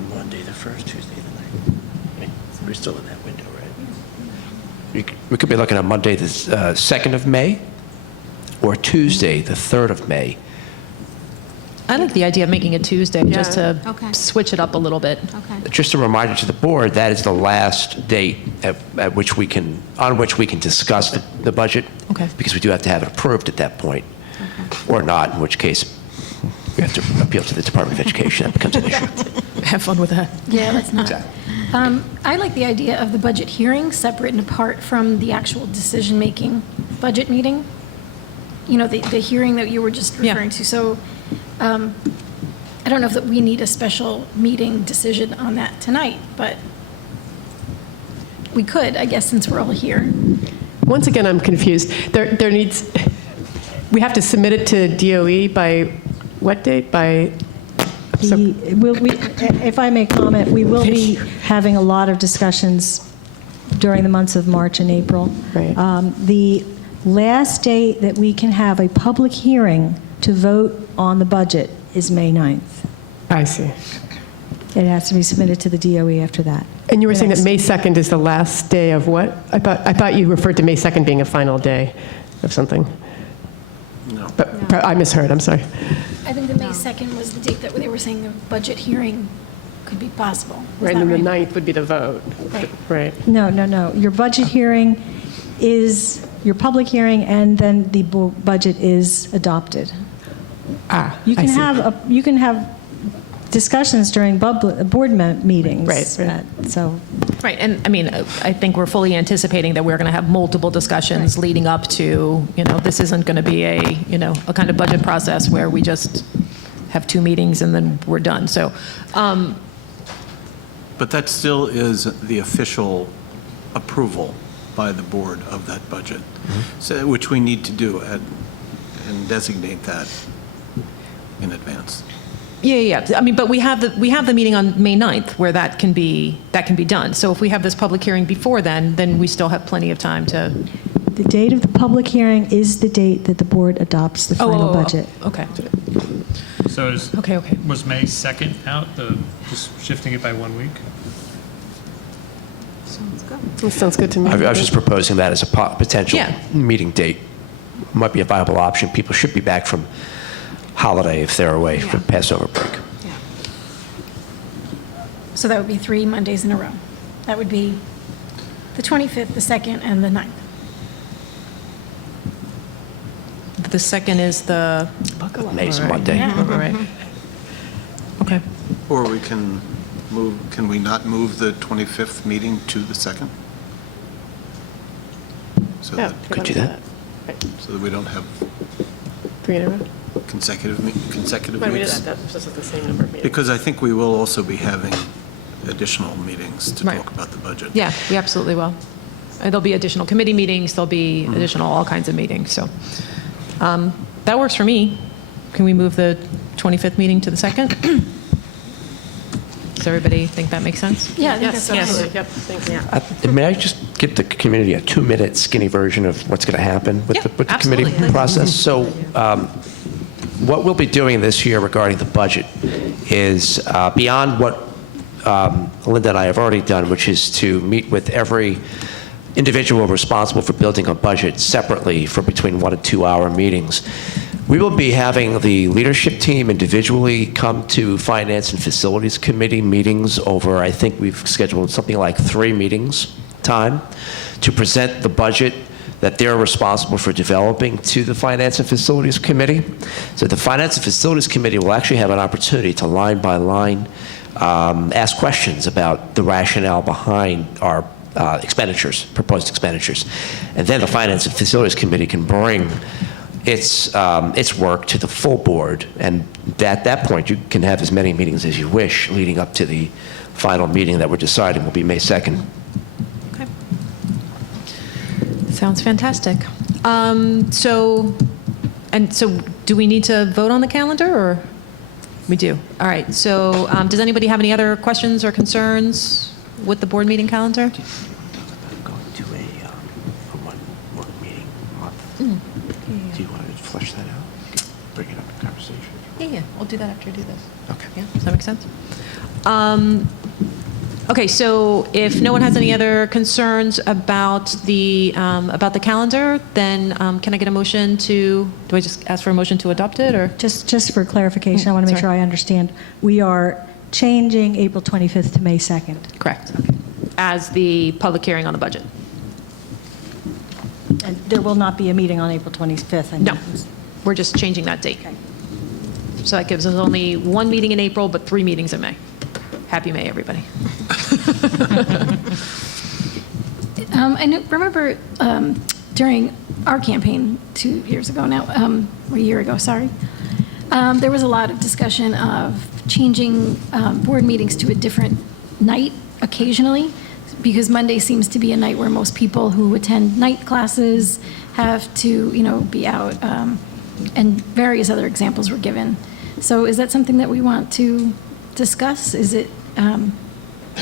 Monday the 1st, Tuesday the 9th. We're still in that window, right? We could be looking at Monday the 2nd of May or Tuesday the 3rd of May. I like the idea of making it Tuesday, just to Okay. switch it up a little bit. Okay. Just a reminder to the board, that is the last date on which we can discuss the budget. Okay. Because we do have to have it approved at that point, or not, in which case we have to appeal to the Department of Education. That becomes an issue. Have fun with that. Yeah, let's not. I like the idea of the budget hearing separate and apart from the actual decision-making budget meeting. You know, the hearing that you were just referring to. So I don't know if that we need a special meeting decision on that tonight, but we could, I guess, since we're all here. Once again, I'm confused. We have to submit it to DOE by what date? If I may comment, we will be having a lot of discussions during the months of March and April. Right. The last date that we can have a public hearing to vote on the budget is May 9th. I see. It has to be submitted to the DOE after that. And you were saying that May 2nd is the last day of what? I thought you referred to May 2nd being a final day of something. No. But I misheard, I'm sorry. I think the May 2nd was the date that they were saying the budget hearing could be possible. Is Right, that and then the 9th would be the vote. Right. Right. No. Your budget hearing is your public hearing, and then the budget is adopted. You can have discussions during board meetings. Right. So. Right, and I mean, I think we're fully anticipating that we're going to have multiple discussions leading up to, this isn't going to be a kind of budget process where we just have 2 meetings and then we're done. So, But that still is the official approval by the board of that budget, so, which we need to do and designate that in advance. Yeah. I mean, but we have the meeting on May 9th where that can be done. So if we have this public hearing before then we still have plenty of time to. The date of the public hearing is the date that the board adopts the final budget. Okay. So Okay. was May 2nd out, just shifting it by 1 week? That sounds good to me. I was just proposing that as a potential meeting date. Might be a viable option. People should be back from holiday if they're away for Passover break. So that would be 3 Mondays in a row. That would be the 25th, the 2nd, and the 9th. The 2nd is the. May's Monday. Right. Okay. Or we can we not move the 25th meeting to the 2nd? So Yeah, that, Could do that. so that we don't have 3 in a row. consecutive Why do we do weeks? that? That's just the same number of meetings. Because I think we will also be having additional meetings to Right. talk about the budget. Yeah, we absolutely will. And there'll be additional committee meetings, there'll be additional all kinds of meetings, so. That works for me. Can we move the 25th meeting to the 2nd? Does everybody think that makes sense? Yeah, I think that's absolutely. Yep, thank you. May I just give the community a 2-minute skinny version of what's going to happen with the committee absolutely. process? So what we'll be doing this year regarding the budget is beyond what Linda and I have already done, which is to meet with every individual responsible for building a budget separately for between 1 and 2 hour meetings. We will be having the leadership team individually come to Finance and Facilities Committee meetings over, I think we've scheduled something like 3 meetings time to present the budget that they're responsible for developing to the Finance and Facilities Committee. So the Finance and Facilities Committee will actually have an opportunity to line by line ask questions about the rationale behind our expenditures, proposed expenditures. And then the Finance and Facilities Committee can bring its work to the full board, and at that point you can have as many meetings as you wish leading up to the final meeting that we're deciding will be May 2nd. Okay. Sounds fantastic. So do we need to vote on the calendar, or? We do. All right. So does anybody have any other questions or concerns with the board meeting calendar? Going to a one meeting a month. Do you want to flesh that out? Bring it up in conversation. Yeah. We'll do that after we do this. Okay. Yeah. Does that make sense? Okay. So if no one has any other concerns about the calendar, then can I get a motion to? Do I just ask for a motion to adopt it, or Just for clarification, I want to make sure I understand. We are changing April 25th to May 2nd. correct? As the public hearing on the budget. And there will not be a meeting on April 25th. I No, mean. we're just changing that date. Okay. So that gives us only 1 meeting in April, but 3 meetings in May. Happy May, everybody. I remember during our campaign 2 years ago now, or a year ago, sorry, there was a lot of discussion of changing board meetings to a different night occasionally, because Monday seems to be a night where most people who attend night classes have to, be out, and various other examples were given. So is that something that we want to discuss? Is it?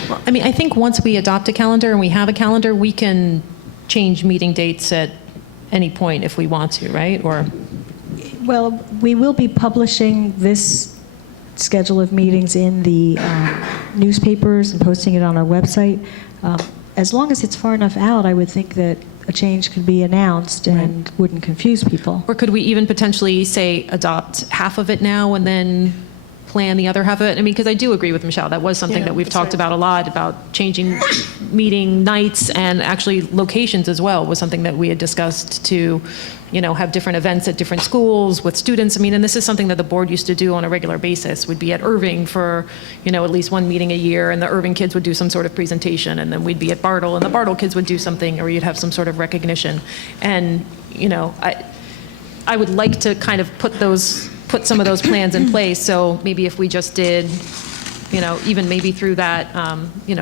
Well, I mean, I think once we adopt a calendar and we have a calendar, we can change meeting dates at any point if we want to, right? Or Well, we will be publishing this schedule of meetings in the newspapers and posting it on our website. As long as it's far enough out, I would think that a change could be announced and wouldn't confuse people. Or could we even potentially say adopt half of it now and then plan the other half of it? I mean, because I do agree with Michelle. That was something that we've talked about a lot, about changing meeting nights, and actually locations as well was something that we had discussed to, have different events at different schools with students. I mean, and this is something that the board used to do on a regular basis, would be at Irving for, at least 1 meeting a year, and the Irving kids would do some sort of presentation, and then we'd be at Bartle, and the Bartle kids would do something, or you'd have some sort of recognition. And, I would like to kind of put some of those plans in place. So maybe if we just did, even maybe through that,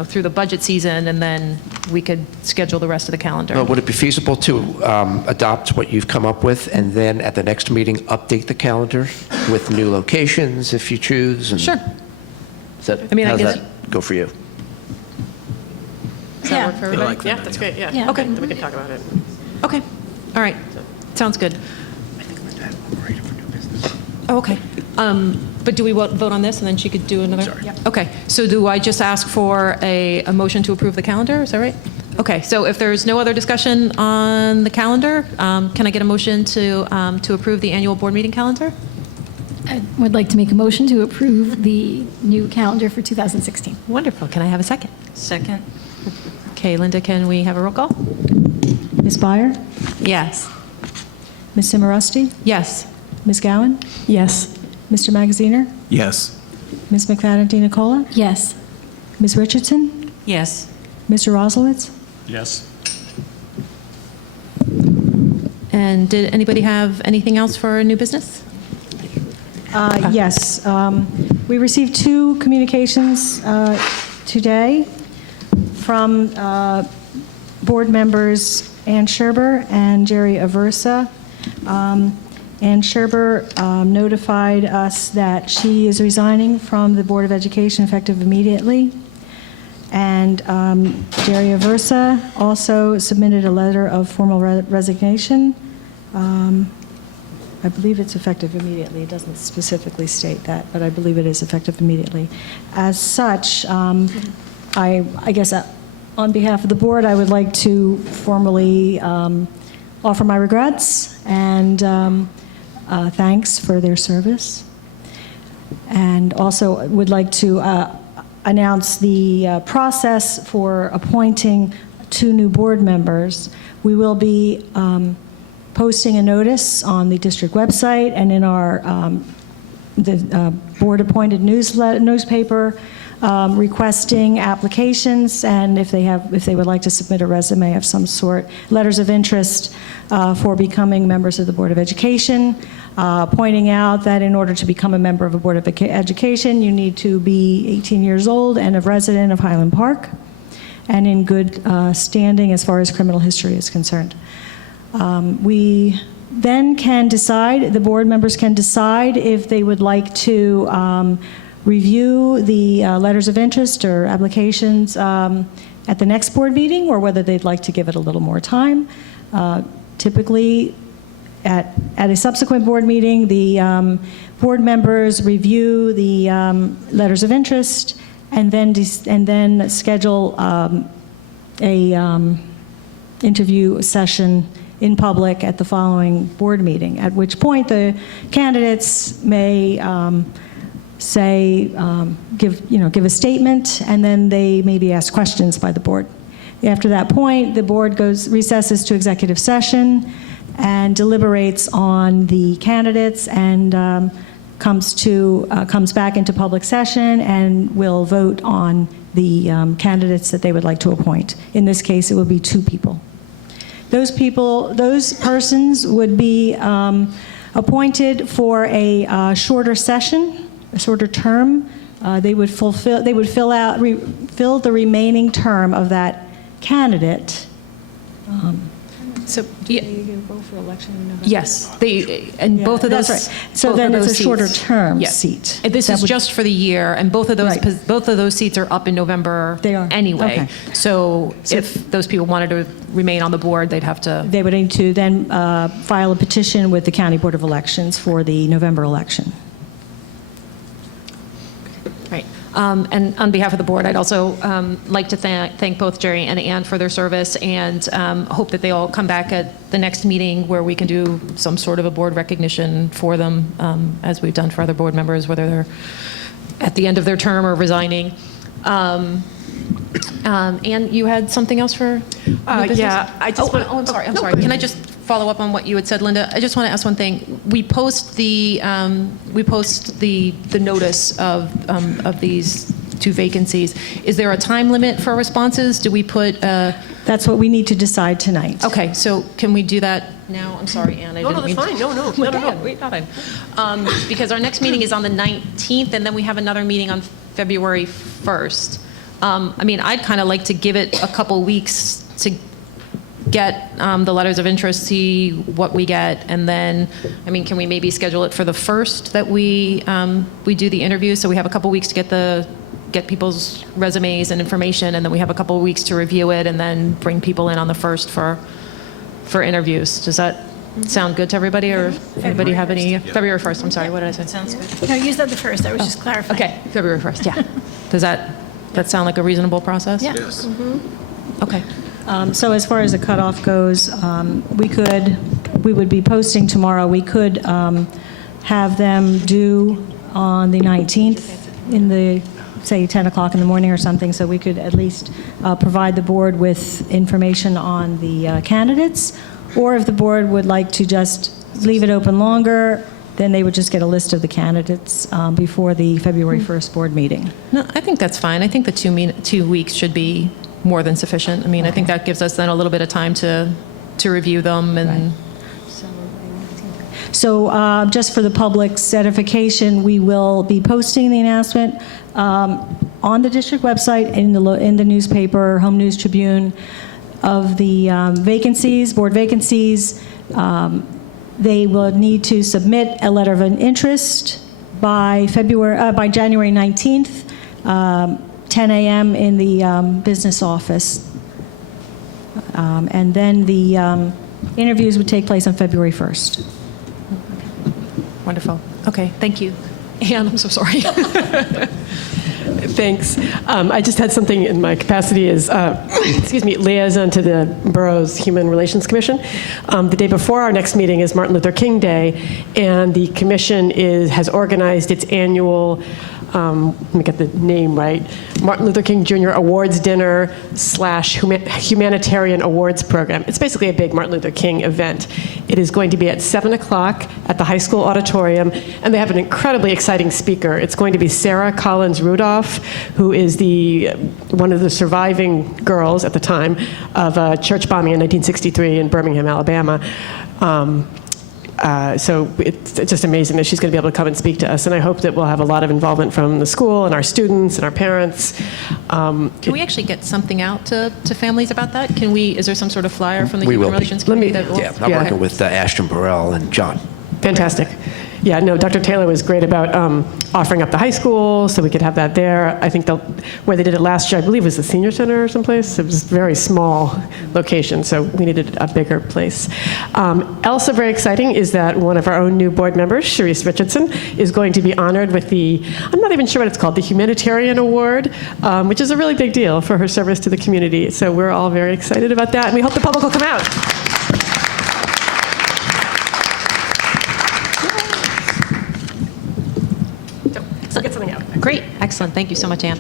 through the budget season, and then we could schedule the rest of the calendar. Would it be feasible to adopt what you've come up with and then at the next meeting update the calendar with new locations if you choose? And Sure. How does guess- that go for you? Does that work for everybody? like that Yeah, that's great, yeah. Yeah. Okay. Then we can talk about it. Okay. All right. Sounds good. Oh, okay. But do we vote on this, and then she could do another? Sorry. Okay. So do I just ask for a motion to approve the calendar? Is that right? Okay. So if there's no other discussion on the calendar, can I get a motion to approve the annual board meeting calendar? I would like to make a motion to approve the new calendar for 2016. Wonderful. Can I have a second? Second. Okay, Linda, can we have a roll call? Ms. Byer? Yes. Ms. Simorosty? Yes. Ms. Gowan? Yes. Mr. Magaziner? Yes. Ms. McFadden DiNicola? Yes. Ms. Richardson? Yes. Mr. Roslowitz? Yes. And did anybody have anything else for new business? Yes. We received 2 communications today from board members Ann Sherber and Jerry Aversa. Ann Scherber notified us that she is resigning from the Board of Education effective immediately. And Jerry Aversa also submitted a letter of formal resignation. I believe it's effective immediately. It doesn't specifically state that, but I believe it is effective immediately. As such, I guess on behalf of the board, I would like to formally offer my regrets and thanks for their service. And also would like to announce the process for appointing 2 new board members. We will be posting a notice on the district website and in our board-appointed newspaper requesting applications, and if they would like to submit a resume of some sort, letters of interest for becoming members of the Board of Education, pointing out that in order to become a member of a Board of Education, you need to be 18 years old and a resident of Highland Park, and in good standing as far as criminal history is concerned. We then can decide, the board members can decide if they would like to review the letters of interest or applications at the next board meeting, or whether they'd like to give it a little more time. Typically, at a subsequent board meeting, the board members review the letters of interest and then schedule a interview session in public at the following board meeting, at which point the candidates may give a statement, and then they may be asked questions by the board. After that point, the board recesses to executive session and deliberates on the candidates and comes back into public session and will vote on the candidates that they would like to appoint. In this case, it would be 2 people. Those persons would be appointed for a shorter session, a shorter term. They would fill the remaining term of that candidate. So, They go for election in November. yes, both of those. That's right. So then it's a shorter term seat. And this is just for the year, and both of those Right. both of those seats are up in November. They are. Anyway. Okay. So if those people wanted to remain on the board, they'd have to. They would need to then file a petition with the County Board of Elections for the November election. Right. And on behalf of the board, I'd also like to thank both Jerry and Ann for their service, and hope that they all come back at the next meeting where we can do some sort of a board recognition for them, as we've done for other board members, whether they're at the end of their term or resigning. Ann, you had something else for new business? Yeah, I just want- I'm sorry. Can I just follow up on what you had said, Linda? I just want to ask one thing. We post the notice of these 2 vacancies. Is there a time limit for responses? Do we put? That's what we need to decide tonight. Okay, so can we do that now? I'm sorry, Ann. No, that's fine. No. Wait, not fine. Because our next meeting is on the 19th, and then we have another meeting on February 1st. I'd kind of like to give it a couple weeks to get the letters of interest, see what we get, and then, can we maybe schedule it for the 1st that we do the interview, so we have a couple weeks to get people's resumes and information, and then we have a couple of weeks to review it, and then bring people in on the 1st for interviews. Does that sound good to everybody, or anybody have any? February 1st, I'm sorry, what did I say? Sounds good. No, you said the first, I was just clarifying. Okay, February 1st, yeah. Does that sound like a reasonable process? Yeah. Yes. Okay. So as far as the cutoff goes, we would be posting tomorrow. We could have them due on the 19th in the, say, 10 o'clock in the morning or something, so we could at least provide the board with information on the candidates. Or if the board would like to just leave it open longer, then they would just get a list of the candidates before the February 1st board meeting. No, I think that's fine. I think the 2 weeks should be more than sufficient. I think that gives us then a little bit of time to review them and. So just for the public's edification, we will be posting the announcement on the district website, in the newspaper, Home News Tribune, of the vacancies, board vacancies. They will need to submit a letter of an interest by January 19th, 10 a.m. in the business office. And then the interviews would take place on February 1st. Wonderful. Okay, thank you. Anne, I'm so sorry. Thanks. I just had something in my capacity as, liaison to the borough's Human Relations Commission. The day before our next meeting is Martin Luther King Day, and the commission has organized its annual, let me get the name right, Martin Luther King Jr. Awards Dinner / Humanitarian Awards Program. It's basically a big Martin Luther King event. It is going to be at 7 o'clock at the high school auditorium, and they have an incredibly exciting speaker. It's going to be Sarah Collins Rudolph, who is one of the surviving girls at the time of a church bombing in 1963 in Birmingham, Alabama. So it's just amazing that she's going to be able to come and speak to us, and I hope that we'll have a lot of involvement from the school and our students and our parents. Can we actually get something out to families about that? Is there some sort of flyer from the We Human will. Relations Committee? I'm working with Ashton Burrell and John. Fantastic. Yeah, no, Dr. Taylor was great about offering up the high school so we could have that there. I think where they did it last year, I believe, was the senior center or someplace. It was a very small location, so we needed a bigger place. Also very exciting is that one of our own new board members, Sharice Richardson, is going to be honored with I'm not even sure what it's called, the Humanitarian Award, which is a really big deal for her service to the community. So we're all very excited about that, and we hope the public will come out. Get something out. Great, excellent. Thank you so much, Anne.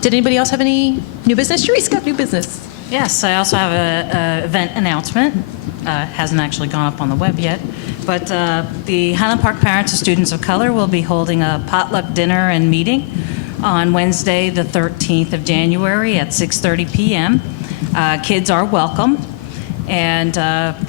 Did anybody else have any new business? Sharice got new business. Yes, I also have an event announcement. Hasn't actually gone up on the web yet, but the Highland Park Parents of Students of Color will be holding a potluck dinner and meeting on Wednesday, the 13th of January at 6:30 p.m. Kids are welcome, and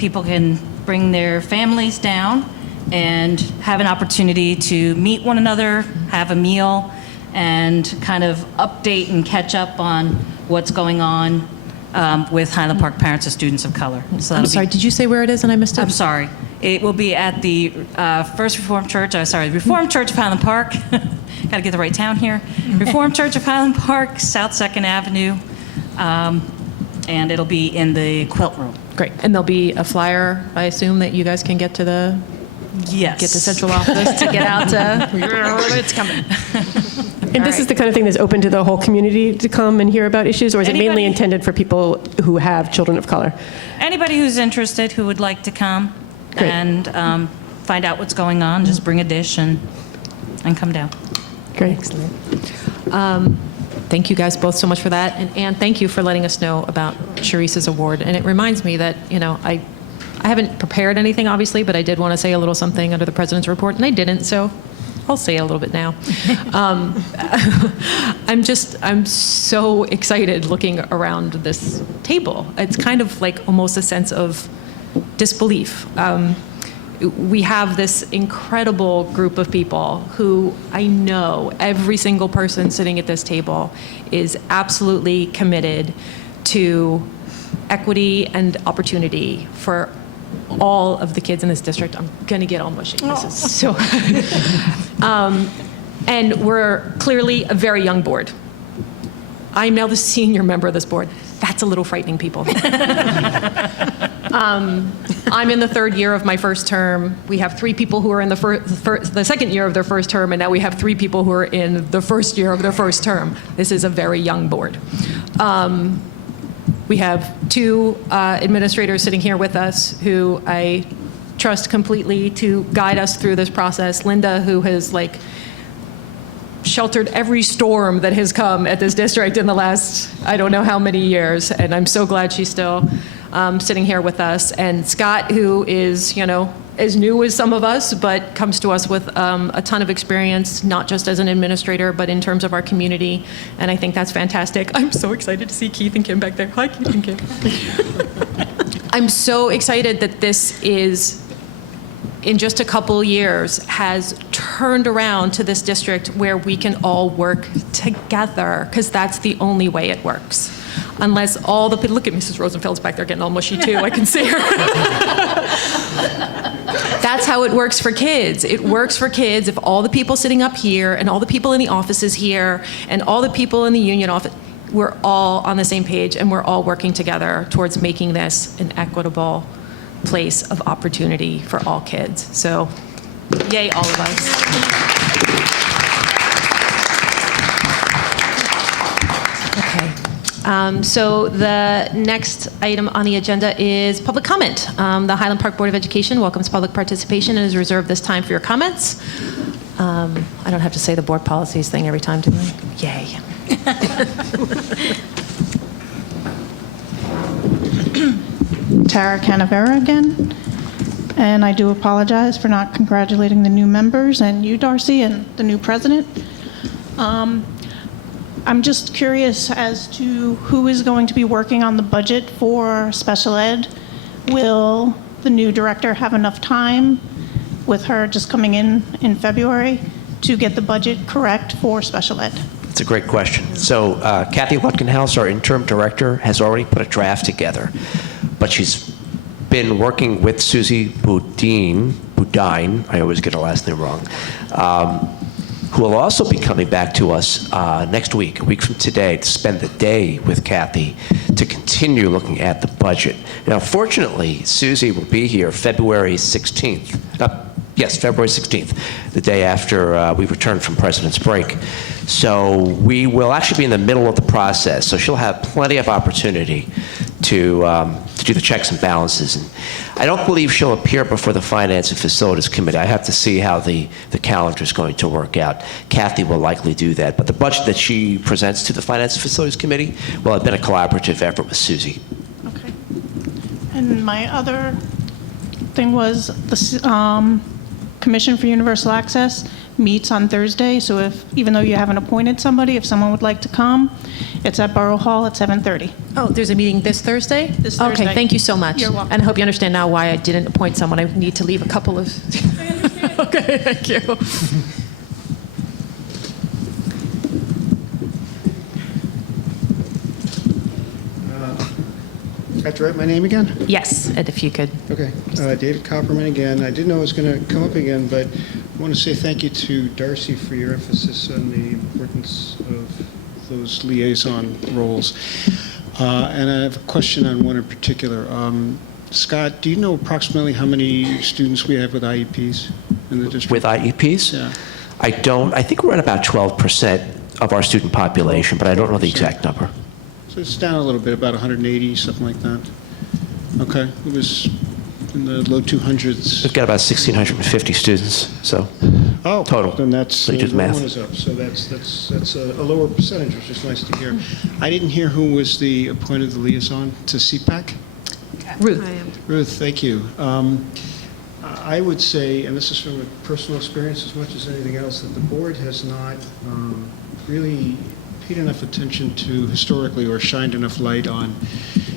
people can bring their families down and have an opportunity to meet one another, have a meal, and kind of update and catch up on what's going on with Highland Park Parents of Students of Color. So I'm sorry, did you say where it is and I missed it? I'm sorry. It will be at the First Reformed Church, Reformed Church of Highland Park. Got to get the right town here. Reformed Church of Highland Park, South 2nd Avenue, and it'll be in the quilt room. Great. And there'll be a flyer, I assume, that you guys can get to Yes. Get to central office to get out to, it's coming. And this is the kind of thing that's open to the whole community to come and hear about issues, or is it mainly intended for people who have children of color? Anybody who's interested who would like to come and find out what's going on, just bring a dish and come down. Great. Excellent. Thank you guys both so much for that. And Anne, thank you for letting us know about Sharice's award. And it reminds me that, I haven't prepared anything, obviously, but I did want to say a little something under the president's report, and I didn't, so I'll say a little bit now. I'm so excited looking around this table. It's kind of like almost a sense of disbelief. We have this incredible group of people who I know every single person sitting at this table is absolutely committed to equity and opportunity for all of the kids in this district. I'm gonna get all mushy. This is so. And we're clearly a very young board. I'm now the senior member of this board. That's a little frightening, people. I'm in the third year of my first term. We have 3 people who are in the second year of their first term, and now we have 3 people who are in the first year of their first term. This is a very young board. We have 2 administrators sitting here with us who I trust completely to guide us through this process. Linda, who has sheltered every storm that has come at this district in the last, I don't know how many years, and I'm so glad she's still sitting here with us. And Scott, who is, as new as some of us, but comes to us with a ton of experience, not just as an administrator, but in terms of our community. And I think that's fantastic. I'm so excited to see Keith and Kim back there. Hi, Keith and Kim. I'm so excited that this is, in just a couple years, has turned around to this district where we can all work together, because that's the only way it works. Unless all the people, look at Mrs. Rosenfeld's back there getting all mushy too, I can see her. that's how it works for kids. It works for kids if all the people sitting up here and all the people in the offices here and all the people in the union office, we're all on the same page and we're all working together towards making this an equitable place of opportunity for all kids. So, yay, all of us. So the next item on the agenda is public comment. The Highland Park Board of Education welcomes public participation and is reserved this time for your comments. I don't have to say the board policies thing every time, do I? Yay. Tara Canavera again, and I do apologize for not congratulating the new members and you, Darcy, and the new president. I'm just curious as to who is going to be working on the budget for special ed. Will the new director have enough time with her just coming in February to get the budget correct for special ed? It's a great question. So Kathy Lutkenhouse, our interim director, has already put a draft together, but she's been working with Susie Boudin, I always get her last name wrong, who will also be coming back to us next week, a week from today, to spend the day with Kathy to continue looking at the budget. Now, fortunately, Susie will be here February 16th. Yes, February 16th, the day after we return from President's break. So we will actually be in the middle of the process, so she'll have plenty of opportunity to do the checks and balances. And I don't believe she'll appear before the Finance and Facilities Committee. I have to see how the calendar is going to work out. Kathy will likely do that. But the budget that she presents to the Finance and Facilities Committee will have been a collaborative effort with Susie. Okay. And my other thing was the Commission for Universal Access meets on Thursday, so even though you haven't appointed somebody, if someone would like to come, it's at Borough Hall at 7:30. Oh, there's a meeting this Thursday? This Thursday. Okay, thank you so much. You're welcome. And I hope you understand now why I didn't appoint someone. I need to leave a couple of... I understand. Okay, thank you. I have to write my name again? Yes, and if you could. Okay. David Copperman again. I didn't know it was going to come up again, but I want to say thank you to Darcy for your emphasis on the importance of those liaison roles. And I have a question on one in particular. Scott, do you know approximately how many students we have with IEPs in the district? With IEPs? Yeah. I don't. I think we're at about 12% of our student population, but I don't know the exact number. So it's down a little bit, about 180, something like that. Okay. It was in the low 200s. We've got about 1,650 students, so total. Then that's So you do the that math. one is up. So that's a lower percentage, which is nice to hear. I didn't hear who was the appointed liaison to CPAC. Ruth. Ruth, thank you. I would say, and this is from a personal experience as much as anything else, that the board has not really paid enough attention to historically or shined enough light on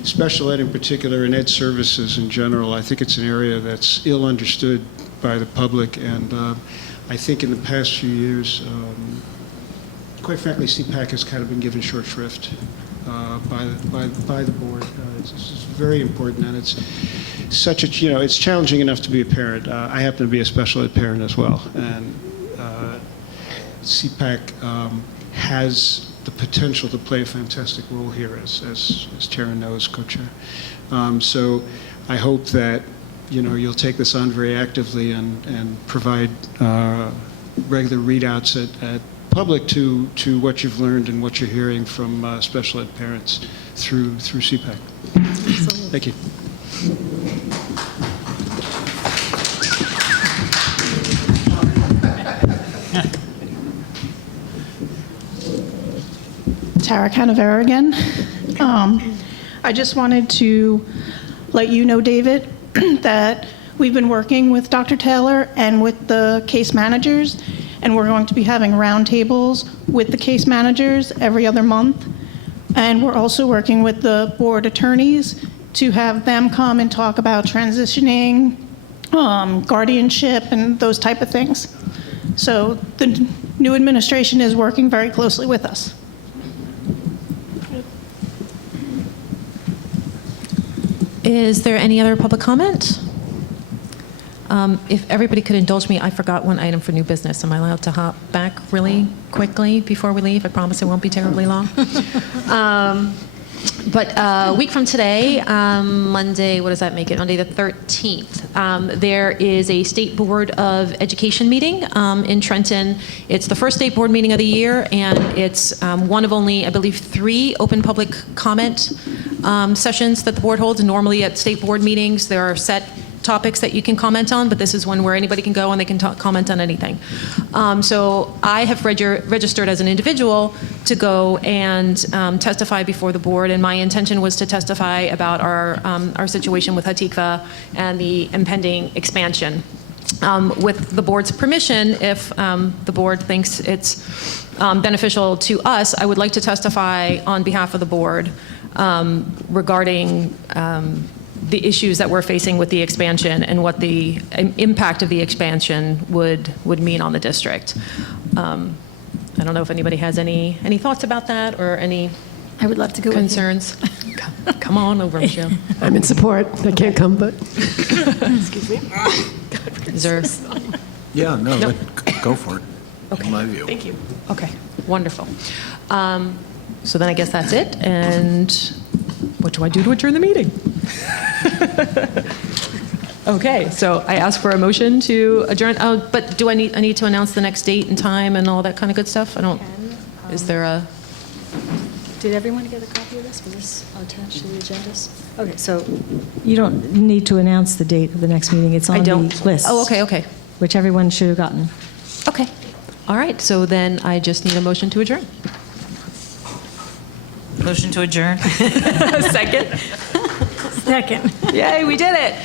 special ed in particular and ed services in general. I think it's an area that's ill understood by the public, and I think in the past few years, quite frankly, CPAC has kind of been given short shrift by the board. It's very important, and it's such a, it's challenging enough to be a parent. I happen to be a special ed parent as well, and CPAC has the potential to play a fantastic role here, as Tara knows, co-chair. So I hope that you'll take this on very actively and provide regular readouts at public to what you've learned and what you're hearing from special ed parents through CPAC. Thank you. Tara Canavera again. I just wanted to let you know, David, that we've been working with Dr. Taylor and with the case managers, and we're going to be having roundtables with the case managers every other month. And we're also working with the board attorneys to have them come and talk about transitioning, guardianship, and those type of things. So the new administration is working very closely with us. Is there any other public comment? If everybody could indulge me, I forgot one item for new business. Am I allowed to hop back really quickly before we leave? I promise it won't be terribly long. But a week from today, Monday, what does that make it? Monday the 13th, there is a State Board of Education meeting in Trenton. It's the first State Board meeting of the year, and it's one of only, I believe, 3 open public comment sessions that the board holds. Normally at State Board meetings, there are set topics that you can comment on, but this is one where anybody can go and they can comment on anything. So I have registered as an individual to go and testify before the board, and my intention was to testify about our situation with Hatikva and the impending expansion. With the board's permission, if the board thinks it's beneficial to us, I would like to testify on behalf of the board regarding the issues that we're facing with the expansion and what the impact of the expansion would mean on the district. I don't know if anybody has any thoughts about that or any I would love to go concerns. Come on over, Michelle. I'm in support. I can't come, but, excuse me. Is there? Yeah, no, go for it, in my view. Thank you. Okay, wonderful. So then I guess that's it, and what do I do to adjourn the meeting? Okay, so I ask for a motion to adjourn. Oh, but do I need to announce the next date and time and all that kind of good stuff? I don't. Is there a? Did everyone get a copy of this? Was this attached to the agendas? Okay, so you don't need to announce the date of the next meeting. It's on the list. Oh, okay. Which everyone should have gotten. Okay. All right, so then I just need a motion to adjourn. Motion to adjourn. Second. Second. Yay, we did it.